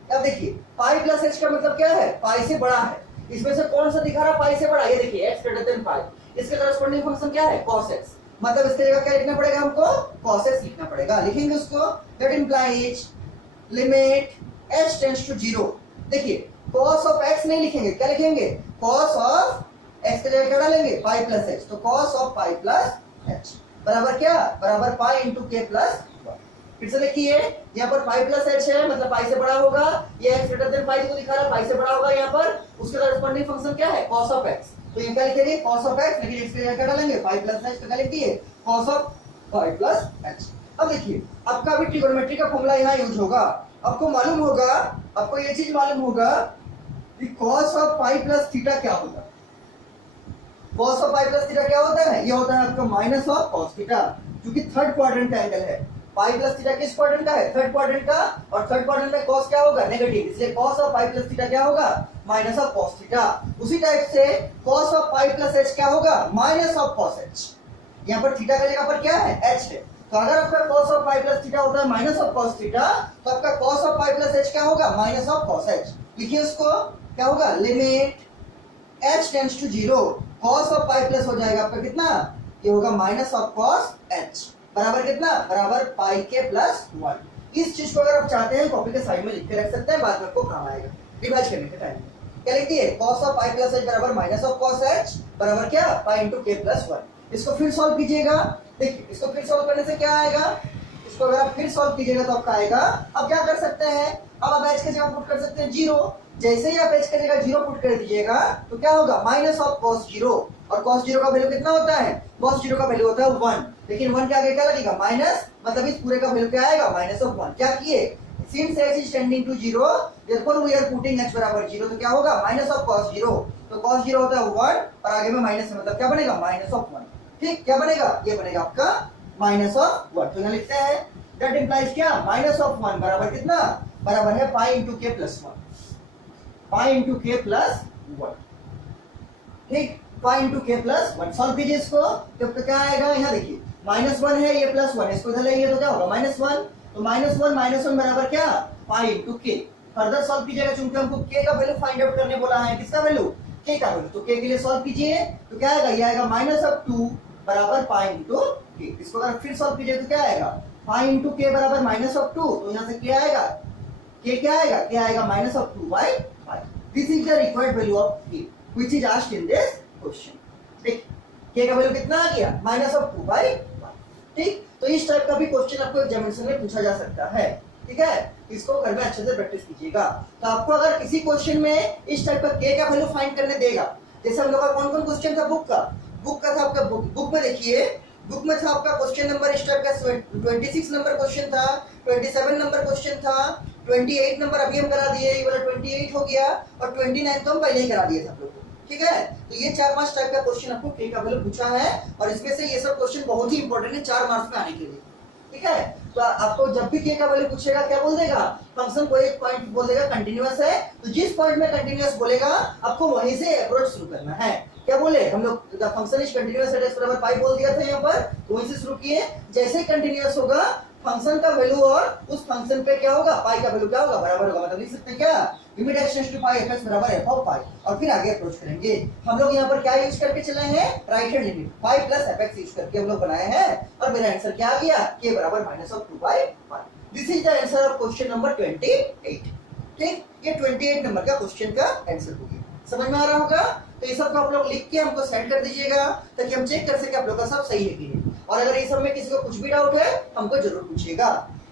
अब देखिए पाई प्लस h का मतलब क्या है, पाई से बड़ा है। इसमें से कौन सा दिखा रहा पाई से बड़ा, ये देखिए x ग्रेटर देन पाई, इसके करस्पॉन्डिंग फंक्शन क्या है cos x, मतलब इसके जगह क्या लिखना पड़ेगा हमको, cos x लिखना पड़ेगा। लिखेंगे उसको, that implies limit h tends to 0। देखिए cos ऑफ x नहीं लिखेंगे, क्या लिखेंगे cos ऑफ x की जगह क्या डालेंगे पाई प्लस एच, तो cos of pi plus H बराबर क्या, बराबर पाई इंटू के प्लस 1। फिर से देखिए यहाँ पर पाई प्लस एच है, मतलब पाई से बड़ा होगा, ये x ग्रेटर देन पाई को दिखा रहा है, पाई से बड़ा होगा यहाँ पर, उसके कॉरेस्पॉन्डिंग फंक्शन क्या है cos ऑफ x, तो ये क्या लिखेंगे cos ऑफ x, लेकिन x की जगह क्या डालेंगे पाई प्लस एच, तो क्या लिख दिए cos of pi plus H. अब देखिए आपका अभी ट्रिगोनोमेट्री का फॉर्मूला यहाँ यूज होगा, आपको मालूम होगा, आपको ये चीज मालूम होगा कि cos of pi plus theta क्या होता है। cos of pi plus theta क्या होता है, ये होता है आपका माइनस ऑफ cos थीटा, क्योंकि थर्ड क्वाड्रेंट का एंगल है। पाई प्लस थीटा किस क्वाड्रेंट का है, थर्ड क्वाड्रेंट का, और थर्ड क्वाड्रेंट में cos क्या होगा नेगेटिव, इसलिए cos of pi plus theta क्या होगा माइनस ऑफ cos थीटा। उसी टाइप से cos of pi plus h क्या होगा माइनस ऑफ cos h। यहाँ पर थीटा का जगह पर क्या है h है, तो अगर आपका cos of pi plus theta होता है माइनस ऑफ cos थीटा, तो आपका cos of pi plus h क्या होगा माइनस ऑफ cos h। लिखिए उसको, क्या होगा limit h tends to 0, cos of pi plus हो जाएगा आपका कितना, ये होगा माइनस ऑफ cos h बराबर कितना, बराबर पाई के प्लस 1। इस चीज को अगर आप चाहते हैं कॉपी के साइड में लिख के रख सकते हैं, बाद में आपको काम आएगा रिवाइज करने के टाइम में। क्या लिखती है cos of pi plus h बराबर माइनस ऑफ cos h बराबर क्या पाई इंटू के प्लस 1। इसको फिर सॉल्व कीजिएगा, देखिए इसको फिर सॉल्व करने से क्या आएगा, इसको अगर आप फिर सॉल्व कीजिएगा तो आपका आएगा, अब क्या कर सकते हैं, अब आप h की जगह पुट कर सकते हैं 0, जैसे ही आप h की जगह 0 पुट कर दीजिएगा तो क्या होगा माइनस ऑफ cos 0, और cos 0 का वैल्यू कितना होता है, cos 0 का वैल्यू होता है 1, लेकिन 1 के आगे क्या लगेगा माइनस, मतलब इस पूरे का वैल्यू क्या आएगा माइनस ऑफ 1। क्या किए, since h is tending to 0 therefore we are putting h बराबर 0, तो क्या होगा माइनस ऑफ cos 0, तो cos 0 होता है 1 और आगे में माइनस है, मतलब क्या बनेगा माइनस ऑफ 1। ठीक, क्या बनेगा, ये बनेगा आपका माइनस ऑफ 1। तो यहाँ लिखते हैं दैट इंप्लाइज क्या माइनस ऑफ 1 बराबर कितना, बराबर है पाई इंटू के प्लस 1, पाई इंटू के प्लस 1। ठीक, पाई इंटू के प्लस 1 सॉल्व कीजिए इसको, तो क्या आएगा, यहाँ देखिए माइनस 1 है, ये प्लस 1, इसको इधर लेंगे तो क्या होगा माइनस 1, तो माइनस 1 बराबर क्या पाई इंटू के। फर्दर सॉल्व कीजिएगा, चूंकि हमको के का वैल्यू फाइंड आउट करने बोला है, किसका वैल्यू के का वैल्यू, तो के के लिए सॉल्व कीजिए तो क्या आएगा, ये आएगा माइनस ऑफ 2 बराबर पाई इंटू के। इसको अगर फिर सॉल्व कीजिए तो क्या आएगा पाई इंटू के बराबर माइनस ऑफ 2, तो यहाँ से क्या आएगा, के क्या आएगा, क्या आएगा minus of 2 by pi. This is the required value of k which is asked in this question. ठीक, के का वैल्यू कितना आ गया माइनस ऑफ 2 बाई पाई। ठीक, तो इस टाइप का भी क्वेश्चन आपको एग्जामिनेशन में पूछा जा सकता है। ठीक है, इसको घर में अच्छे से प्रैक्टिस कीजिएगा। तो आपको अगर किसी क्वेश्चन में इस टाइप का के का वैल्यू फाइंड करने देगा, जैसे हम लोग का कौन कौन क्वेश्चन था बुक का था आपका बुक में देखिए, बुक में था आपका क्वेश्चन नंबर इस टाइप का 26 नंबर क्वेश्चन था, 27 नंबर क्वेश्चन था, 28 नंबर अभी हम करा दिए, ये वाला 28 हो गया, और 29 तो हम पहले ही करा दिए सब लोग। ठीक है, तो ये 4-5 टाइप का क्वेश्चन आपको के का वैल्यू पूछा है, और इसमें से ये सब क्वेश्चन बहुत ही इंपॉर्टेंट है 4 मार्क्स में आने के लिए। ठीक है, तो आपको जब भी के का वैल्यू पूछेगा क्या बोल देगा, फंक्शन को एक पॉइंट बोल देगा कंटीन्यूअस है, तो जिस पॉइंट में कंटीन्यूअस बोलेगा आपको वहीं से अप्रोच शुरू करना है। क्या बोले हम लोग, the function is continuous at x बराबर पाई बोल दिया था यहाँ पर, तो वहीं से शुरू किए। जैसे ही कंटीन्यूअस होगा फंक्शन का वैल्यू और उस फंक्शन पे क्या होगा पाई का वैल्यू क्या होगा बराबर होगा, मतलब लिख सकते हैं क्या limit x tends to pi f बराबर f ऑफ पाई, और फिर आगे अप्रोच करेंगे। हम लोग यहाँ पर क्या यूज करके चले हैं, राइट हैंड लिमिट पाई प्लस fx यूज करके हम लोग बनाए हैं, और मेरा आंसर क्या आ गया k बराबर minus of 2 by pi. This is the answer of question number 28। ठीक, ये 28 नंबर का क्वेश्चन का आंसर हो गया। समझ में आ रहा होगा, तो ये सब को आप लोग लिख के हमको सेंड कर दीजिएगा, ताकि हम चेक कर सके आप लोग का सब सही है कि नहीं, और अगर ये सब में किसी को कुछ भी डाउट है हमको जरूर पूछिएगा।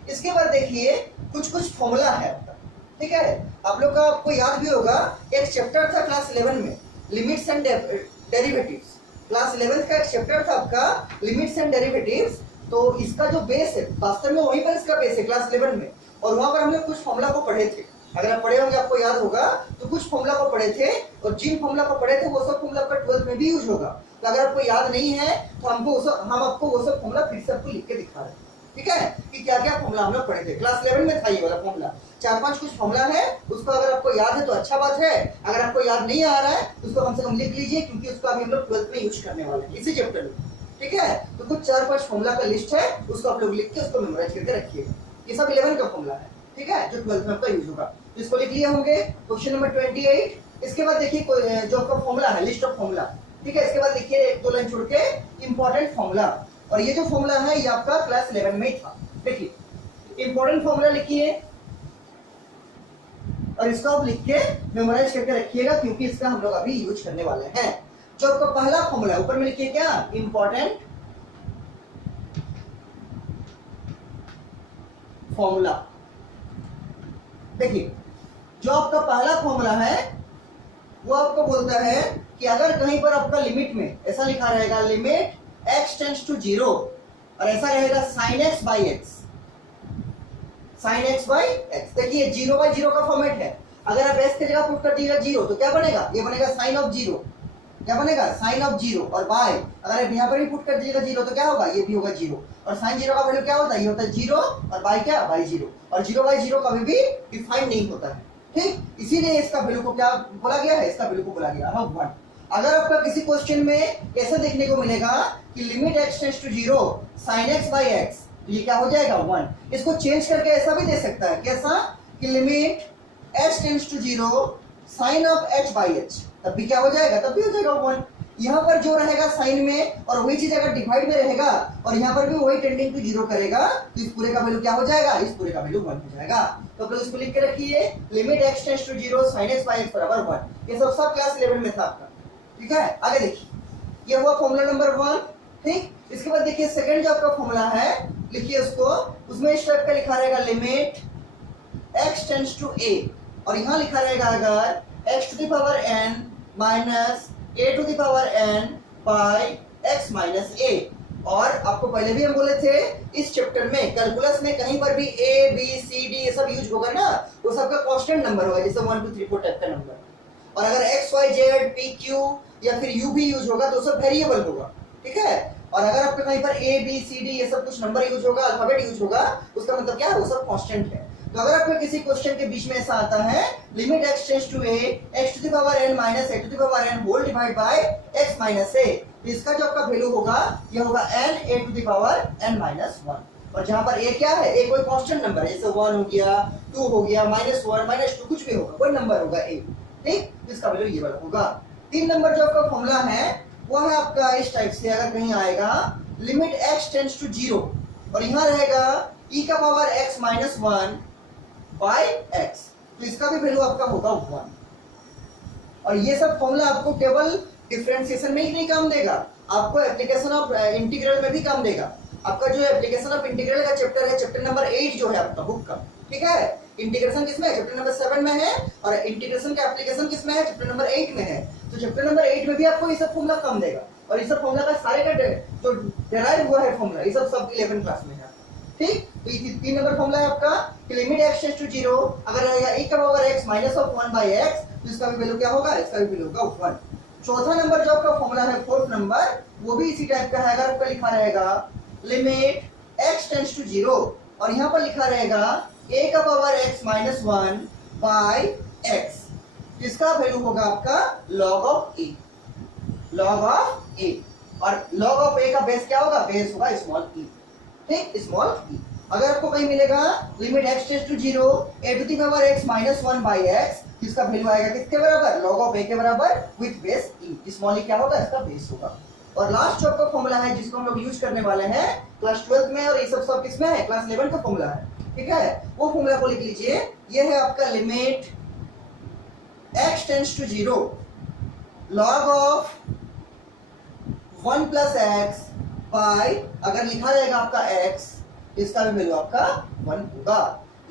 इसके बाद देखिए कुछ फॉर्मूला है आपका। ठीक है, आप लोग का आपको याद भी होगा एक चैप्टर था क्लास 11 में लिमिट्स एंड डेरिवेटिव्स, क्लास 11 का एक चैप्टर था आपका लिमिट्स एंड डेरिवेटिव्स। तो इसका जो बेस है वास्तव में वहीं पर इसका बेस है क्लास 11 में, और वहां पर हमने कुछ फॉर्मूला को पढ़े थे, अगर आप पढ़े होंगे आपको याद होगा, तो कुछ फॉर्मूला को पढ़े थे, और जिन फॉर्मूला को पढ़े थे वो सब फॉर्मूला आपका 12th में भी यूज होगा। तो अगर आपको याद नहीं है तो हम आपको वो सब फॉर्मूला फिर से आपको लिख के दिखा रहे हैं। ठीक है, कि क्या क्या फॉर्मूला हम लोग पढ़े थे क्लास 11 में था, ये वाला फॉर्मूला 4-5 कुछ फॉर्मूला है, उसको अगर आपको याद है तो अच्छा बात है, अगर आपको याद नहीं आ रहा है तो उसको कम से कम लिख लीजिए, क्योंकि उसको अभी हम लोग 12th में यूज करने वाले हैं इसी चैप्टर में। ठीक है, तो कुछ 4-5 फॉर्मूला का लिस्ट है, उसको आप लोग लिख के उसको मेमोराइज करके रखिएगा। ये सब 11 का फॉर्मूला है, ठीक है, जो 12th में आपका यूज होगा, तो इसको लिख लिए होंगे। Question number 28। इसके बाद देखिए जो आपका फॉर्मूला है लिस्ट ऑफ फॉर्मूला, ठीक है, इसके बाद लिखिए 1-2 लाइन छोड़ के इंपॉर्टेंट फॉर्मूला, और ये जो फॉर्मूला है ये आपका क्लास 11 में ही था। देखिए इंपॉर्टेंट फॉर्मूला लिखिए, और इसको आप लिख के मेमोराइज करके रखिएगा, क्योंकि इसका हम लोग अभी यूज करने वाले हैं। जो आपका पहला फॉर्मूला है ऊपर में लिखिए क्या, इंपॉर्टेंट फॉर्मूला। देखिए जो आपका पहला फॉर्मूला है वो आपको बोलता है कि अगर कहीं पर आपका लिमिट में ऐसा लिखा रहेगा लिमिट x टेंड्स टू 0 और ऐसा रहेगा sin x by x, sin x by x. देखिए 0/0 का फॉर्मेट है, अगर आप s की जगह पुट कर दीजिएगा 0 तो क्या बनेगा, ये बनेगा sin ऑफ 0, क्या बनेगा sin ऑफ 0, और बाय अगर आप यहाँ पर भी पुट कर दीजिएगा 0 तो क्या होगा, ये भी होगा 0, और sin 0 का वैल्यू क्या होता है, ये होता है 0, और बाय क्या, बाय 0, और 0/0 कभी भी डिफाइन नहीं होता है, ठीक। इसीलिए इसका वैल्यू को क्या बोला गया है, इसका वैल्यू को बोला गया है 1। अगर आपका किसी क्वेश्चन में ऐसा देखने को मिलेगा कि limit x tends to 0 sin x by x, तो ये क्या हो जाएगा 1। इसको चेंज करके ऐसा भी दे सकता है, कैसा कि limit x tends to 0 sin of h by h, तब भी क्या हो जाएगा, तब भी हो जाएगा 1। यहाँ पर जो रहेगा साइन में और वही चीज अगर डिवाइड में रहेगा और यहाँ पर भी वही टेंडिंग टू 0 करेगा तो इस पूरे का वैल्यू क्या हो जाएगा, इस पूरे का वैल्यू 1 हो जाएगा। तो आप लोग इसको लिख के रखिए, limit x tends to 0 sin x by x बराबर 1। ये सब क्लास 11 में था आपका, ठीक है। आगे देखिए, ये हुआ फॉर्मूला नंबर 1, ठीक। इसके बाद देखिए सेकंड जो आपका फॉर्मूला है लिखिए उसको, उसमें इस टाइप का लिखा रहेगा limit x tends to a, और यहाँ लिखा रहेगा अगर x to the power n minus a to the power n by x minus a। और आपको पहले भी हम बोले थे इस चैप्टर में कैलकुलस में कहीं पर भी a b c d ये सब यूज होगा ना, वो सबका कांस्टेंट नंबर होगा, जैसे 1 2 3 4 टाइप का नंबर। और अगर x y z p q या फिर u भी यूज होगा तो सब वेरिएबल होगा, ठीक है। और अगर आपके कहीं पर a b c d ये सब कुछ नंबर यूज होगा, अल्फाबेट यूज होगा, उसका मतलब क्या है, वो सब कांस्टेंट है। तो अगर आपके किसी क्वेश्चन के बीच में ऐसा आता है limit x tends to a x to the power n minus a to the power n whole divide by x minus a, तो इसका जो आपका वैल्यू होगा ये होगा n a to the power n minus 1। और जहां पर a क्या है, a कोई कांस्टेंट नंबर है, जैसे 1 हो गया, 2 हो गया, -1 -2 कुछ भी होगा, कोई नंबर होगा a, ठीक। इसका वैल्यू ये वाला होगा। 3 नंबर जो आपका फॉर्मूला है वो है आपका इस टाइप से, अगर कहीं आएगा लिमिट x टेंड्स टू 0 और यहाँ रहेगा e का power x minus 1 by x, तो इसका भी वैल्यू आपका होगा 1। और ये सब फॉर्मूला आपको केवल डिफरेंशिएशन में ही नहीं काम देगा, आपको एप्लीकेशन ऑफ इंटीग्रल में भी काम देगा। आपका जो एप्लीकेशन ऑफ इंटीग्रल का चैप्टर है, चैप्टर नंबर 8 जो है आपका बुक का, ठीक है। इंटीग्रेशन किसमें है, चैप्टर नंबर 7 में है, और इंटीग्रेशन का एप्लीकेशन किसमें है, चैप्टर नंबर 8 में है। तो चैप्टर नंबर 8 में भी आपको ये सब फॉर्मूला काम देगा, और ये सब फॉर्मूला का सारे का जो डेराइव हुआ है फॉर्मूला, ये सब 11 क्लास में है, ठीक। तो ये 3 नंबर फॉर्मूला है आपका कि लिमिट x टेंड्स टू 0 अगर रहेगा e का power x minus of 1 by x, तो इसका भी वैल्यू क्या होगा, इसका भी वैल्यू होगा 1। चौथा नंबर जो आपका फॉर्मूला है, फोर्थ नंबर, वो भी इसी टाइप का है। अगर आपका लिखा रहेगा लिमिट x टेंड्स टू 0 और यहाँ पर लिखा रहेगा a का power x minus 1 by x, इसका वैल्यू होगा आपका log of a, log of a। और log ऑफ a का बेस क्या होगा, बेस होगा स्मॉल e, ठीक, स्मॉल e। अगर आपको कहीं मिलेगा limit x tends to 0 a to the power x minus 1 by x, इसका वैल्यू आएगा किसके बराबर, log ऑफ a के बराबर with base e, small e क्या होगा, इसका बेस होगा। और लास्ट जो आपका फॉर्मूला है जिसको हम लोग यूज करने वाले हैं क्लास 12 में, और ये सब किसमें है, क्लास 11 का फॉर्मूला है, ठीक है। वो फॉर्मूला को लिख लीजिए, ये है आपका limit x tends to 0 log of 1 plus x by, अगर लिखा रहेगा आपका x, इसका भी वैल्यू आपका 1 होगा।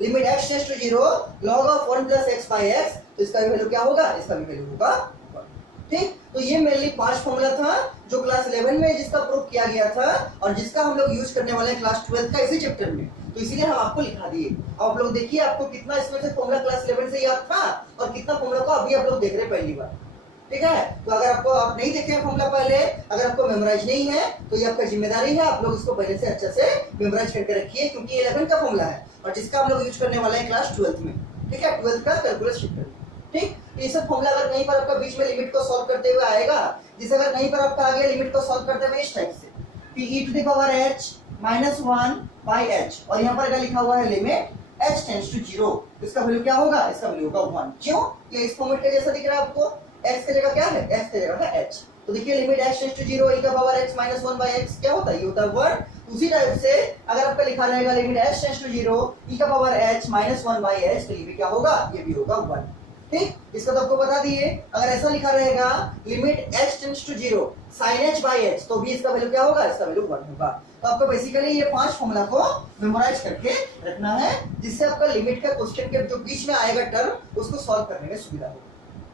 Limit x tends to 0 log of 1 plus x by x, तो इसका भी वैल्यू क्या होगा, इसका भी वैल्यू होगा 1, ठीक। तो ये मेनली 5 फॉर्मूला था जो क्लास 11 में जिसका प्रूफ किया गया था और जिसका हम लोग यूज करने वाले हैं क्लास 12 का इसी चैप्टर में, तो इसीलिए हम आपको लिखा दिए। अब आप लोग देखिए आपको कितना इसमें से फॉर्मूला क्लास 11 से याद था और कितना फॉर्मूला को अभी आप लोग देख रहे हैं पहली बार, ठीक है। तो अगर आपको आप नहीं देखे फॉर्मूला पहले, अगर आपको मेमोराइज नहीं है तो ये आपका जिम्मेदारी है, आप लोग इसको पहले से अच्छे से मेमोराइज करके रखिए, क्योंकि 11 का फॉर्मूला है और जिसका हम लोग यूज करने वाले हैं क्लास 12 में, ठीक है, 12 का कैलकुलस चैप्टर, ठीक। ये सब फॉर्मूला अगर कहीं पर आपका बीच में लिमिट को सॉल्व करते हुए आएगा, जिसे अगर कहीं पर आपका आगे लिमिट को सॉल्व करते हुए इस टाइप से कि e to the power h minus 1 by h, और यहाँ पर अगर लिखा हुआ है लिमिट h टेंड्स टू 0, इसका वैल्यू क्या होगा, इसका वैल्यू होगा 1। क्यों, ये इस फॉर्मेट के जैसा दिख रहा है आपको, x की जगह क्या है, x की जगह है h। तो देखिए limit x tends to 0 e का power x minus 1 by x क्या होता है, ये होता है 1। उसी टाइप से अगर आपका लिखा रहेगा limit h tends to 0 e का power h minus 1 by h, तो ये भी क्या होगा, ये भी होगा 1। ठीक, इसका तो आपको बता दिए। अगर ऐसा लिखा रहेगा limit x tends to 0 sin h by h, तो भी इसका वैल्यू क्या होगा, इसका वैल्यू 1 होगा। तो आपको बेसिकली ये 5 फॉर्मूला को मेमोराइज करके रखना है, जिससे आपका लिमिट का क्वेश्चन के जो बीच में आएगा टर्म, उसको सॉल्व करने में सुविधा होगी।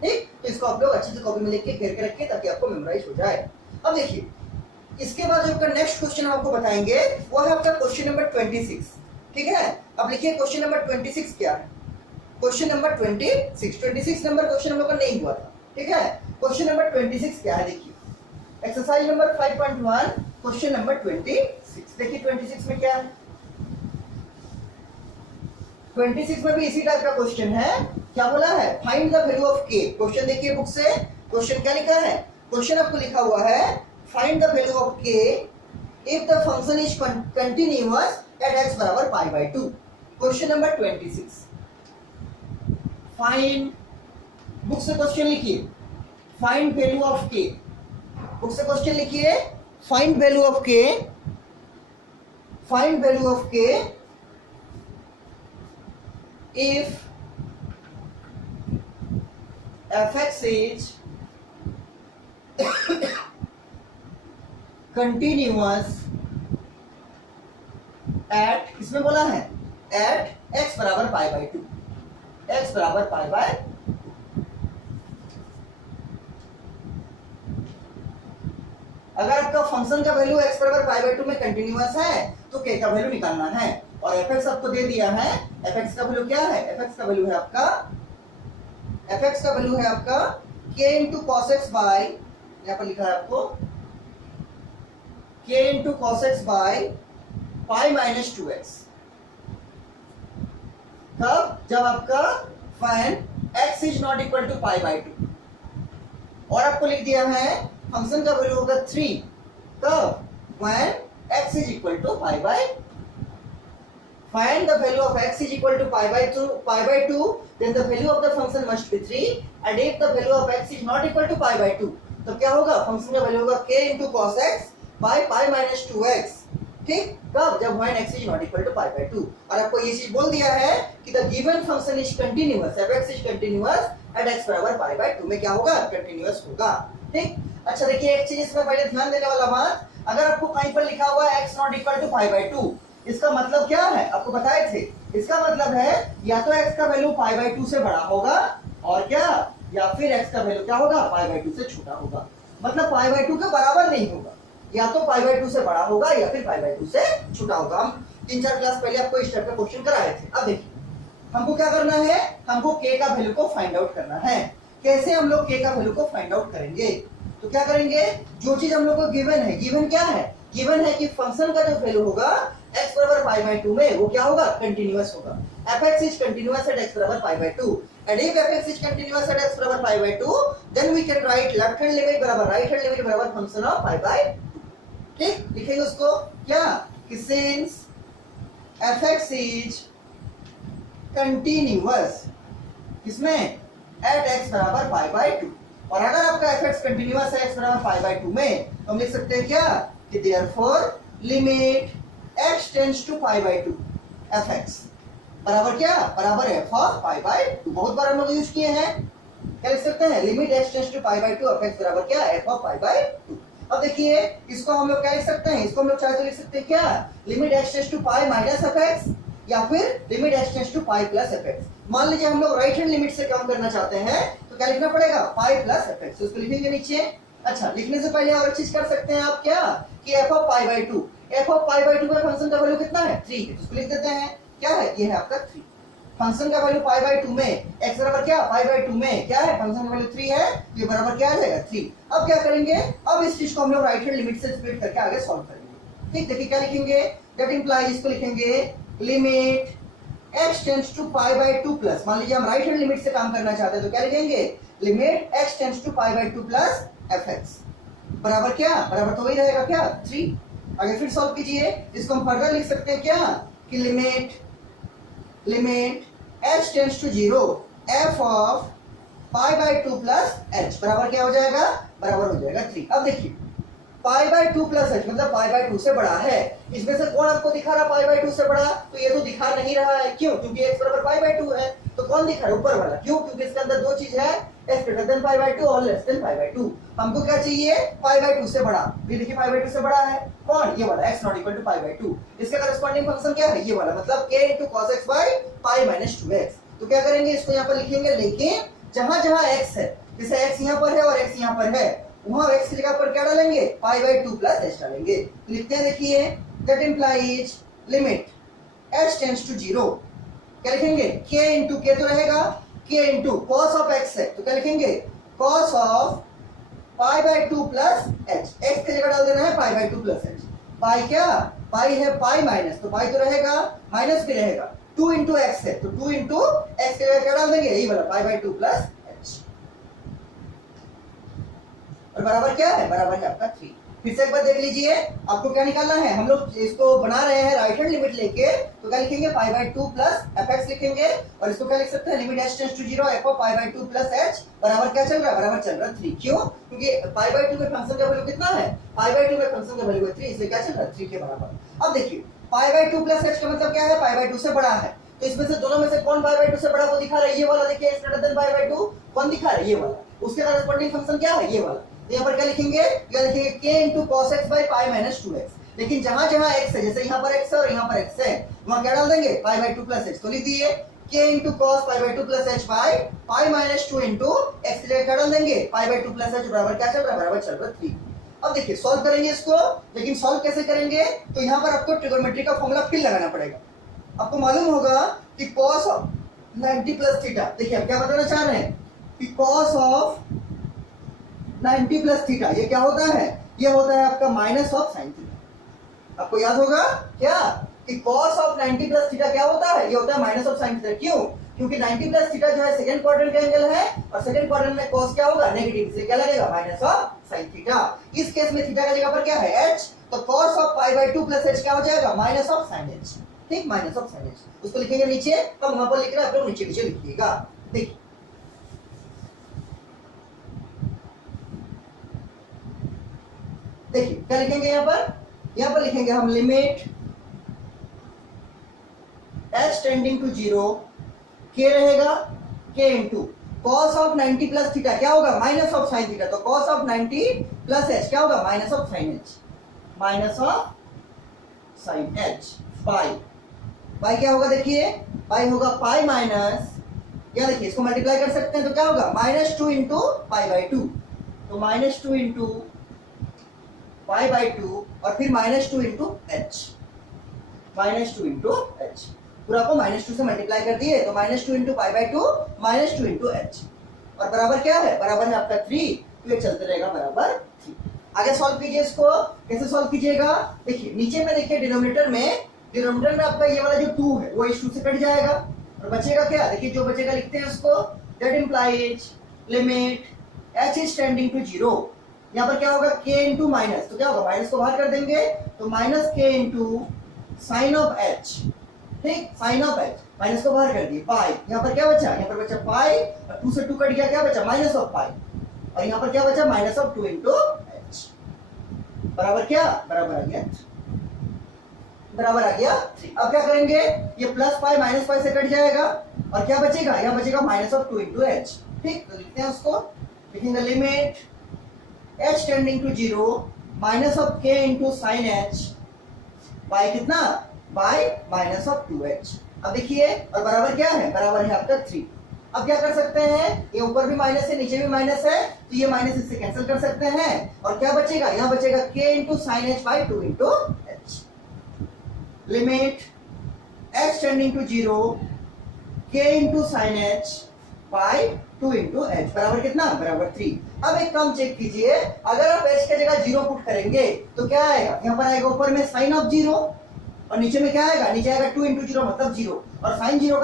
ठीक, तो इसको आप लोग अच्छे से कॉपी में लिख के घेर के रखिए ताकि आपको मेमोराइज हो जाए। अब देखिए, इसके बाद जो आपका नेक्स्ट क्वेश्चन हम आपको बताएंगे वो है आपका क्वेश्चन नंबर 26। ठीक है, अब लिखिए क्वेश्चन नंबर 26 क्या है। क्वेश्चन नंबर 26 नंबर क्वेश्चन हम लोग का नहीं हुआ था। ठीक है, क्वेश्चन नंबर 26 क्या है, देखिए एक्सरसाइज नंबर 5.1 क्वेश्चन नंबर 26। देखिए 26 में क्या है, 26 में भी इसी टाइप का क्वेश्चन है। क्या बोला है, फाइंड द वैल्यू ऑफ के। क्वेश्चन देखिए बुक से, क्वेश्चन क्या लिखा है, क्वेश्चन आपको लिखा हुआ है फाइंड द वैल्यू ऑफ के if the function is continuous at x बराबर पाई by 2। Question number 26, find, book से क्वेश्चन लिखिए फाइंड वैल्यू ऑफ के। बुक से क्वेश्चन लिखिए फाइंड वैल्यू ऑफ के, फाइंड वैल्यू ऑफ के if fx is continuous at, किसमें बोला है, at x बराबर पाई बाई 2, x बराबर पाई बाय। अगर आपका फंक्शन का वैल्यू x बराबर पाई बाई 2 में कंटिन्यूअस है तो k का वैल्यू निकालना है, और fx आपको दे दिया है। fx का वैल्यू क्या है, fx का वैल्यू है आपका, fx का वैल्यू है आपका k into cos x by, यहां पर लिखा है आपको k into cos x by pi minus 2x। कब, जब आपका find x is not equal to pi by 2, और आपको लिख दिया है फंक्शन का वैल्यू होगा 3, कब, when x is equal to pi by. Find the value of x is equal to pi by 2, then the value of the function must be 3, and if the value of x is not equal to pi by 2, तो क्या होगा, function का value होगा k into cos x by pi minus 2x। ठीक, कब, जब when x is not equal to pi by 2। और आपको ये चीज बोल दिया है कि the given function is continuous, fx is continuous at x बराबर pi by 2 में क्या होगा, कंटिन्यूअस होगा। ठीक, अच्छा देखिए एक चीज इसमें पहले ध्यान देने वाला बात, अगर आपको कहीं पर लिखा हुआ है x not equal to pi by 2, इसका मतलब क्या है, आपको बताए थे, इसका मतलब है या तो x का वैल्यू पाई बाई 2 से बड़ा होगा, और क्या, या फिर x का वैल्यू क्या होगा, पाई बाई 2 से छोटा होगा। मतलब पाई बाई 2 के बराबर नहीं होगा, या तो पाई बाई 2 से बड़ा होगा या फिर पाई बाई 2 से छोटा होगा। हम 3-4 क्लास पहले आपको इस टाइप का क्वेश्चन कराए थे। अब देखिए हमको क्या करना है, हमको k का वैल्यू को फाइंड आउट करना है। कैसे हम लोग k का वैल्यू को फाइंड आउट करेंगे, तो क्या करेंगे, जो चीज हम लोग को गिवन है, गिवन क्या है, गिवन है कि फंक्शन का जो वैल्यू होगा x बराबर पाई बाई 2 में वो क्या होगा, कंटिन्यूअस होगा। fx is continuous at x बराबर पाई by 2, and if fx is continuous at x बराबर पाई by 2, then we can write left hand limit बराबर राइट हैंड लिमिट बराबर फंक्शन ऑफ पाई बाई 2। ठीक, लिखेंगे उसको क्या, कि since fx is continuous किसमें, at x बराबर पाई बाई 2, और अगर आपका fx कंटिन्यूअस है x बराबर पाई बाई 2 में, तो हम लिख सकते हैं क्या, कि therefore limit x tends to pi by 2 fx बराबर क्या, बराबर f ऑफ पाई बाई 2। बहुत बार हम लोग यूज किए हैं, क्या लिख सकते हैं, limit x tends to pi by 2 fx बराबर क्या, f ऑफ पाई बाई 2। अब देखिए इसको हम लोग क्या लिख सकते हैं, इसको हम लोग चाहे तो लिख सकते हैं क्या, limit x tends to pi minus fx, या फिर limit x tends to pi plus fx। मान लीजिए हम लोग राइट हैंड लिमिट से काम करना चाहते हैं, तो क्या लिखना पड़ेगा, पाई प्लस fx, तो उसको लिखेंगे नीचे। अच्छा, लिखने से पहले और चीज कर सकते हैं आप क्या, कि f of pi by 2, f of pi by 2 में फंक्शन का वैल्यू कितना है, 3 है, तो उसको लिख देते हैं क्या है, ये है आपका 3। फंक्शन का वैल्यू पाई बाई 2 में x बराबर क्या, पाई बाई 2 में क्या है, फंक्शन का वैल्यू 3 है, ये बराबर क्या आ जाएगा, 3। अब क्या करेंगे, अब इस चीज को हम लोग राइट हैंड लिमिट से स्प्लिट करके आगे सॉल्व करेंगे। ठीक, देखिए क्या लिखेंगे, दैट इंप्लाइज, इसको लिखेंगे limit x tends to pi by 2 plus, मान लीजिए हम राइट हैंड लिमिट से काम करना चाहते हैं, तो क्या लिखेंगे, limit x tends to pi by 2 plus fx बराबर क्या, बराबर तो वही रहेगा क्या, 3। आगे फिर सॉल्व कीजिए, इसको हम फर्दर लिख सकते हैं क्या, कि limit h tends to 0 f of pi by 2 plus h बराबर क्या हो जाएगा, बराबर हो जाएगा 3। अब देखिए पाई बाई 2 प्लस h मतलब पाई बाई 2 से बड़ा है, इसमें से कौन आपको दिखा रहा पाई बाई 2 से बड़ा, तो ये तो दिखा नहीं रहा है, क्यों, क्योंकि x बराबर पाई बाई 2 है। तो कौन दिख रहा है? ऊपर वाला। क्यों? क्योंकि इसके अंदर दो चीज है, x greater than pi by 2 और लेस देन पाई बाय 2। हमको क्या चाहिए? पाई बाय 2 से बड़ा। ये देखिए पाई बाय 2 से बड़ा है कौन? ये वाला x not equal to pi by 2। इसका करस्पॉन्डिंग फंक्शन क्या है? ये वाला, मतलब k into cos x by pi minus 2x। तो क्या करेंगे? इसको यहाँ पर लिखेंगे, लेकिन जहां जहां x है, जैसे x यहाँ पर है और x यहाँ पर है, वहां x की जगह पर क्या डालेंगे? पाई बाय 2 प्लस h डालेंगे। तो लिखते हैं, देखिए, that implies limit h tends to 0। क्या लिखेंगे? k इंटू k तो रहेगा, k into cos of x है तो क्या लिखेंगे? cos of pi by 2 plus h। x की जगह डाल देना है pi by 2 plus h। Pi क्या? पाई है पाई माइनस, तो पाई तो रहेगा, माइनस भी रहेगा। 2 इंटू एक्स है तो 2 इंटू एक्स की जगह क्या डाल देंगे? यही वाला पाई बाय 2 प्लस h। और बराबर क्या है? बराबर है आपका 3। फिर से एक बार देख लीजिए, आपको क्या निकालना है? हम लोग इसको बना रहे हैं राइट हैंड लिमिट लेके, तो क्या लिखेंगे? पाई बाय 2 प्लस fx लिखेंगे, और इसको क्या लिख सकते हैं? Limit h tends to 0 f of pi by 2 plus h बराबर क्या चल रहा है? बराबर चल रहा है 3। क्यों? क्योंकि पाई बाय 2 के फंक्शन का वैल्यू कितना है? पाई बाय 2 के फंक्शन का वैल्यू है 3, इसलिए क्या चल रहा है? 3 के बराबर। अब देखिए, पाई बाय 2 प्लस h का मतलब क्या है? पाई बाय 2 से बड़ा है। तो इसमें से दोनों में से कौन पाई बाय 2 से बड़ा को दिखा रहा है? ये वाला। देखिए, x greater than pi by 2 कौन दिखा रहा है? ये वाला। उसके करस्पॉन्डिंग फंक्शन क्या है? ये वाला। तो यहाँ पर क्या लिखेंगे? क्या लिखेंगे? k into cos x by pi minus 2x। लेकिन जहां जहां x है, जैसे यहाँ पर x है और यहाँ पर x है, वहां क्या डाल देंगे? पाई बाय 2 प्लस h। तो लिख दिए k into cos pi by 2 plus h by pi minus 2 into x की जगह क्या डाल देंगे? पाई बाय 2 प्लस h बराबर क्या चल रहा है? बराबर चल रहा है 3। अब देखिए, सॉल्व करेंगे इसको, लेकिन सॉल्व कैसे करेंगे? तो यहाँ पर आपको ट्रिगोनोमेट्री का फॉर्मूला फिर लगाना पड़ेगा। आपको मालूम होगा कि cos ऑफ 90 प्लस थीटा, देखिए आप क्या बताना चाह रहे हैं कि cos ऑफ 90 प्लस थीटा ये क्या होता है? ये होता है आपका माइनस ऑफ साइन थीटा। आपको याद होगा क्या कि cos ऑफ 90 प्लस थीटा क्या होता है? ये होता है माइनस ऑफ साइन थीटा। क्यों? क्योंकि 90 प्लस थीटा जो है सेकंड क्वाड्रेंट का एंगल है, और सेकंड क्वाड्रेंट में cos क्या होगा? नेगेटिव, इसलिए क्या लगेगा? Minus of sine theta. इस केस में थीटा का जगह पर क्या है? h, तो cos of pi by 2 plus h क्या हो जाएगा? Minus of sine h। ठीक, माइनस ऑफ साइन h। उसको लिखेंगे नीचे, तो वहां पर लिख रहे हैं, आप लोग नीचे नीचे लिखिएगा। देखिए, देखिए क्या लिखेंगे यहाँ पर? यहाँ पर लिखेंगे हम limit h tending to 0, k रहेगा, k into cos of 90 plus theta क्या होगा? Minus of sine theta. तो cos ऑफ 90 प्लस h क्या होगा? Minus of sine h। Minus of sine h pi. Pi क्या होगा? देखिए, पाई होगा पाई माइनस, या देखिए इसको मल्टीप्लाई कर सकते हैं तो क्या होगा? Minus 2 into pi by 2। तो माइनस 2 इंटू पाई बाय 2 और फिर minus 2 into H. Minus 2 into H पूरा को माइनस 2 से मल्टीप्लाई कर दिए, तो minus 2 into pi by 2 minus 2 into H, और बराबर क्या है? बराबर है आपका 3। तो ये चलते रहेगा बराबर 3। आगे सॉल्व कीजिए इसको। कैसे सॉल्व कीजिएगा? देखिए नीचे में, देखिए डिनोमिनेटर में आपका ये वाला जो 2 है वो इस 2 से कट जाएगा, और बचेगा क्या? देखिए जो बचेगा लिखते हैं उसको, that implies limit h is tending to 0। यहाँ पर क्या होगा? k इंटू माइनस, तो क्या होगा? माइनस को बाहर कर देंगे, तो minus k into sign of h। ठीक, साइन ऑफ h, माइनस को बाहर कर दिए, पाई। यहाँ पर क्या बचा? यहाँ पर बचा पाई, और 2 से 2 कट गया, क्या बचा? Minus of pi. और यहाँ पर क्या बचा? Minus of 2 into h। बराबर क्या? बराबर आ गया, बराबर आ गया 3। अब क्या करेंगे? ये प्लस पाई माइनस पाई से कट जाएगा, और क्या बचेगा? यहाँ बचेगा माइनस ऑफ 2 इंटू एच। ठीक, तो लिखते हैं उसको, लिखेंगे limit h tending to 0 minus of k into sine h by कितना? By minus of 2h। अब देखिए, और बराबर क्या है? बराबर है आपका 3। अब क्या कर सकते हैं? ये ऊपर भी माइनस है, नीचे भी माइनस है, तो ये माइनस इससे कैंसिल कर सकते हैं, और क्या बचेगा? यहाँ बचेगा k into sine h by 2 into h। Limit h tending to 0 k into sine h by 2 into h बराबर कितना? बराबर 3। अब एक काम चेक कीजिए, अगर आप h की जगह 0 पुट करेंगे तो क्या आएगा? यहाँ पर आएगा ऊपर में साइन ऑफ 0, और नीचे में क्या आएगा? नीचे आएगा 2 इंटू 0 मतलब 0, और साइन 0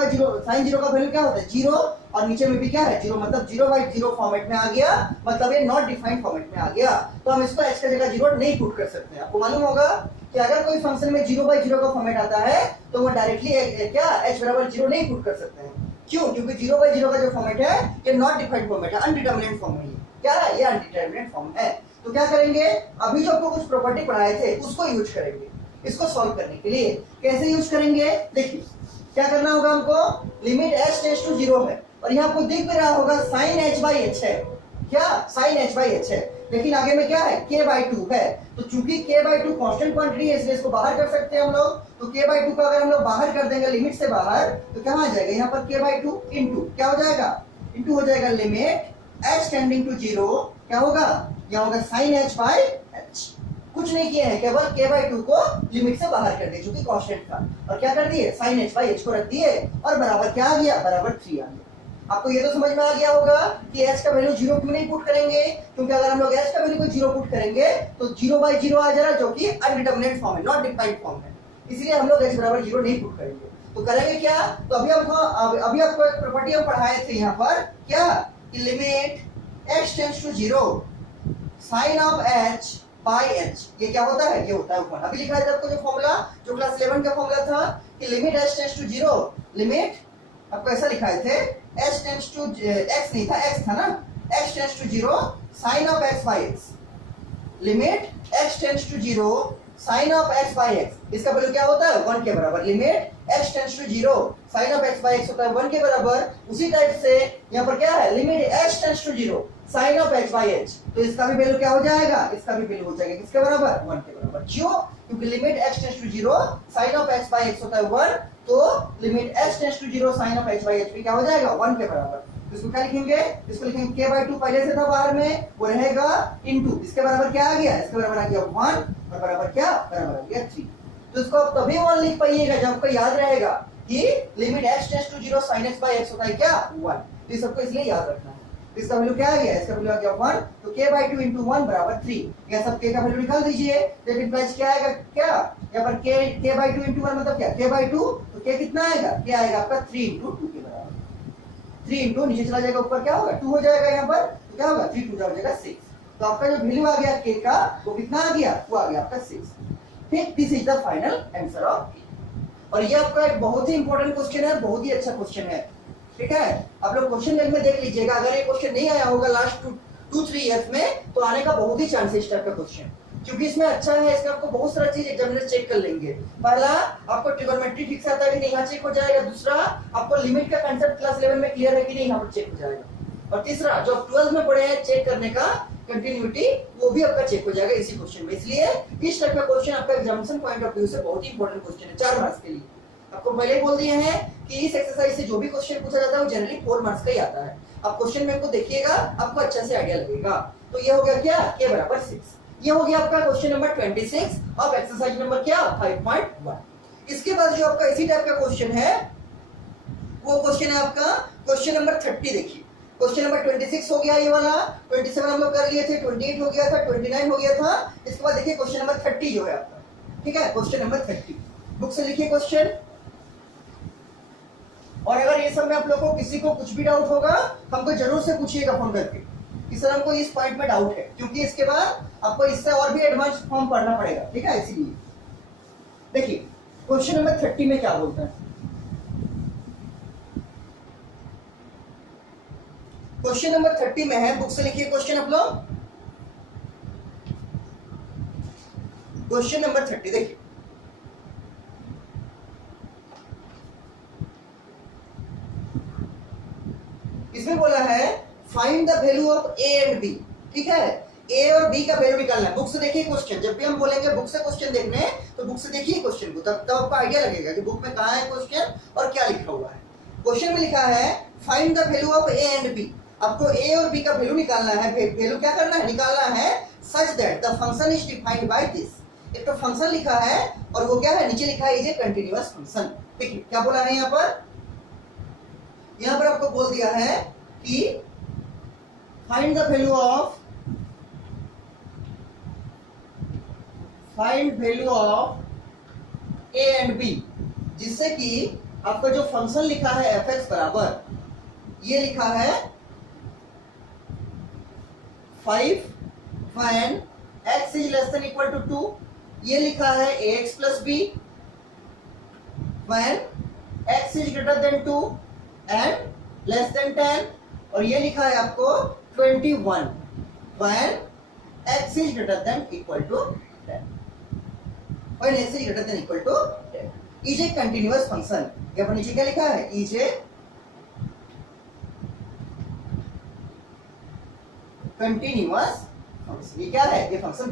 का वैल्यू क्या होता है? 0, और नीचे में भी क्या है? 0, मतलब 0/0 फॉर्मेट में आ गया, मतलब ये नॉट डिफाइंड फॉर्मेट में आ गया। तो हम इसको h की जगह 0 नहीं पुट कर सकते हैं। आपको मालूम होगा कि अगर कोई फंक्शन में 0/0 का फॉर्मेट आता है तो वो डायरेक्टली क्या h बराबर 0 नहीं पुट कर सकते हैं। क्यों? क्योंकि 0/0 का जो फॉर्मेट है ये नॉट डिफाइंड फॉर्मेट है, अनडिटरमिनेट फॉर्म है। क्या है? ये अनडिटरमिनेट फॉर्म है। तो क्या करेंगे? अभी जो आपको कुछ प्रॉपर्टी पढ़ाए थे उसको यूज करेंगे इसको सॉल्व करने के लिए। कैसे यूज करेंगे? देखिए क्या करना होगा हमको, लिमिट h टेंड्स टू 0 है और यहाँ आपको दिख भी रहा होगा sin h बाई h है, क्या sin h बाई h है, लेकिन आगे में क्या है k बाई 2 है। तो चूंकि k बाई 2 कांस्टेंट क्वांटिटी है इसलिए इसको बाहर कर सकते हैं हम लोग। तो k बाई 2 को अगर हम लोग बाहर कर देंगे लिमिट से बाहर तो क्या आ जाएगा, यहाँ पर k बाई 2 इंटू क्या हो जाएगा, इंटू हो जाएगा लिमिट h टेंडिंग टू 0, क्या होगा, यहाँ होगा sin h बाई h। कुछ नहीं किए हैं, केवल k बाई 2 को लिमिट से बाहर कर दिए चूंकि कांस्टेंट था, और क्या कर दिए sin h बाई h को रख दिए और बराबर क्या आ गया, बराबर 3 आ गया। आपको ये तो समझ में आ गया होगा कि h का वैल्यू 0 क्यों नहीं पुट करेंगे, क्योंकि अगर हम लोग h का वैल्यू को 0 पुट करेंगे तो 0 बाई 0 आ जाएगा जो कि अनडिटरमिनेट फॉर्म है, नॉट डिफाइंड फॉर्म है, इसलिए हम लोग h बराबर 0 नहीं पुट करेंगे। तो करेंगे क्या, तो अभी आपको एक प्रॉपर्टी हम पढ़ाए थे यहाँ पर, क्या कि limit x tends to 0 sin of h by h, ये क्या होता है, ये होता है ऊपर। अभी लिखा है आपको जो फॉर्मूला, जो क्लास 11 का फॉर्मूला था कि limit h tends to 0, limit आपको ऐसा लिखाए थे h टेंड्स टू x नहीं था, x था ना, x tends to 0 sin of x by x, limit x tends to 0 sin of x by x, इसका वैल्यू क्या होता है 1 के बराबर। Limit x tends to 0 sin of x by x होता है 1 के बराबर। उसी टाइप से यहाँ पर क्या है, limit h tends to 0 sin of x by h, तो इसका भी वैल्यू क्या हो जाएगा, इसका भी वैल्यू हो जाएगा किसके बराबर, 1 के बराबर। क्यों, क्योंकि limit x tends to 0 sin of x by x होता है 1, तो limit h tends to 0 sin of x by h भी क्या हो जाएगा, 1 के बराबर। तो इसको क्या लिखेंगे, इसको लिखेंगे k बाई 2 पहले से था बाहर में, वो रहेगा इनटू इसके बराबर क्या आ गया, इसके बराबर आ गया 1 और बराबर क्या, बराबर आ गया 3। तो इसको आप तभी 1 लिख पाइएगा जब आपको याद रहेगा कि limit h tends to 0 sin x by x होता है क्या, 1। तो ये सबको इसलिए याद रखना है। इसका वैल्यू क्या आ गया, इसका वैल्यू आ गया 1, तो k बाई 2 इंटू 1 बराबर 3। यह सब k का वैल्यू निकाल दीजिए, तो इम्प्लाइज क्या आएगा, क्या यहाँ पर k बाई 2 इंटू 1 मतलब क्या, k बाई 2, तो k कितना आएगा, k आएगा आपका 3 इंटू 2 के बराबर। 3 इंटू नीचे चला जाएगा ऊपर क्या होगा 2 हो जाएगा, यहाँ पर तो क्या होगा 3 2 हो जाएगा 6। तो आपका जो वैल्यू आ गया k का वो कितना आ गया, वो आ गया आपका 6। ठीक, this is the final answer of k। और ये आपका एक बहुत ही इंपॉर्टेंट क्वेश्चन है, बहुत ही अच्छा क्वेश्चन है, ठीक है। आप लोग क्वेश्चन बैंक में देख लीजिएगा, अगर ये क्वेश्चन नहीं आया होगा लास्ट 2-3 इयर्स में तो आने का बहुत ही चांस है इस टाइप का क्वेश्चन, क्योंकि इसमें अच्छा है, इसमें आपको बहुत सारा चीज एग्जामिनर चेक कर लेंगे। पहला आपको ट्रिगोनोमेट्री ठीक से आता है कि नहीं, यहाँ चेक हो जाएगा। दूसरा आपको लिमिट का कांसेप्ट क्लास 11 में क्लियर है कि नहीं, यहाँ पर चेक हो जाएगा। और तीसरा जो आप 12 में पढ़े हैं चेक करने का कंटिन्यूटी, वो भी आपका चेक हो जाएगा इसी क्वेश्चन में। इसलिए इस टाइप का क्वेश्चन आपका एग्जामिनेशन पॉइंट ऑफ व्यू से बहुत ही इंपॉर्टेंट क्वेश्चन है 4 मार्क्स के लिए। आपको पहले ही बोल दिए हैं कि इस एक्सरसाइज से जो भी क्वेश्चन पूछा जाता है वो जनरली 4 मार्क्स का ही आता है। आप क्वेश्चन बैंक को देखिएगा, आपको अच्छा से आइडिया लगेगा। तो ये हो गया क्या, k बराबर 6। ये हो गया आपका question number 26 of exercise number क्या 5.1। इसके बाद जो आपका इसी टाइप का क्वेश्चन है वो क्वेश्चन है आपका क्वेश्चन नंबर 30। देखिए क्वेश्चन नंबर 26 हो गया ये वाला, 27 हम लोग कर लिए थे, 28 हो गया था, 29 हो गया था। इसके बाद देखिए क्वेश्चन नंबर 30 जो है आपका, ठीक है, क्वेश्चन नंबर 30 बुक से लिखिए क्वेश्चन। और अगर ये सब में आप लोगों को किसी को कुछ भी डाउट होगा हमको जरूर से पूछिएगा फोन करके कि सर हमको इस पॉइंट में डाउट है, क्योंकि इसके बाद आपको इससे और भी एडवांस फॉर्म पढ़ना पड़ेगा, ठीक है। इसीलिए देखिए क्वेश्चन नंबर 30 में क्या बोलता है। क्वेश्चन नंबर 30 में है, बुक से लिखिए क्वेश्चन आप लोग। क्वेश्चन नंबर 30 देखिए, इसमें बोला है find the value of a and b, ठीक है। a और b का वैल्यू निकालना है। बुक से देखिए क्वेश्चन, जब भी हम बोलेंगे बुक से क्वेश्चन देखने तो बुक से देखिए क्वेश्चन को, तब आपको आइडिया लगेगा कि बुक में कहाँ है क्वेश्चन और क्या लिखा हुआ है। क्वेश्चन में लिखा है find the value of a and b। आपको a और b का वैल्यू निकालना है। वैल्यू क्या करना है, निकालना है such that the function is defined by this. एक तो फंक्शन लिखा है और वो क्या है, नीचे लिखा है इज ए कंटीन्यूअस फंक्शन। देखिए क्या बोला है यहाँ पर, यहाँ पर आपको बोल दिया है कि find the value of a and b, जिससे कि आपका जो फंक्शन लिखा है f(x) बराबर ये लिखा है 5 when x is less than equal to 2, ये लिखा है ax plus b when x is greater than 2 and less than 10, और ये लिखा है आपको 21 when x is greater than equal to 10, when x is greater than equal to 10 is a continuous function। ये पर नीचे क्या लिखा है, इज ए कंटिन्यूअस फंक्शन। ये क्या है, ये फंक्शन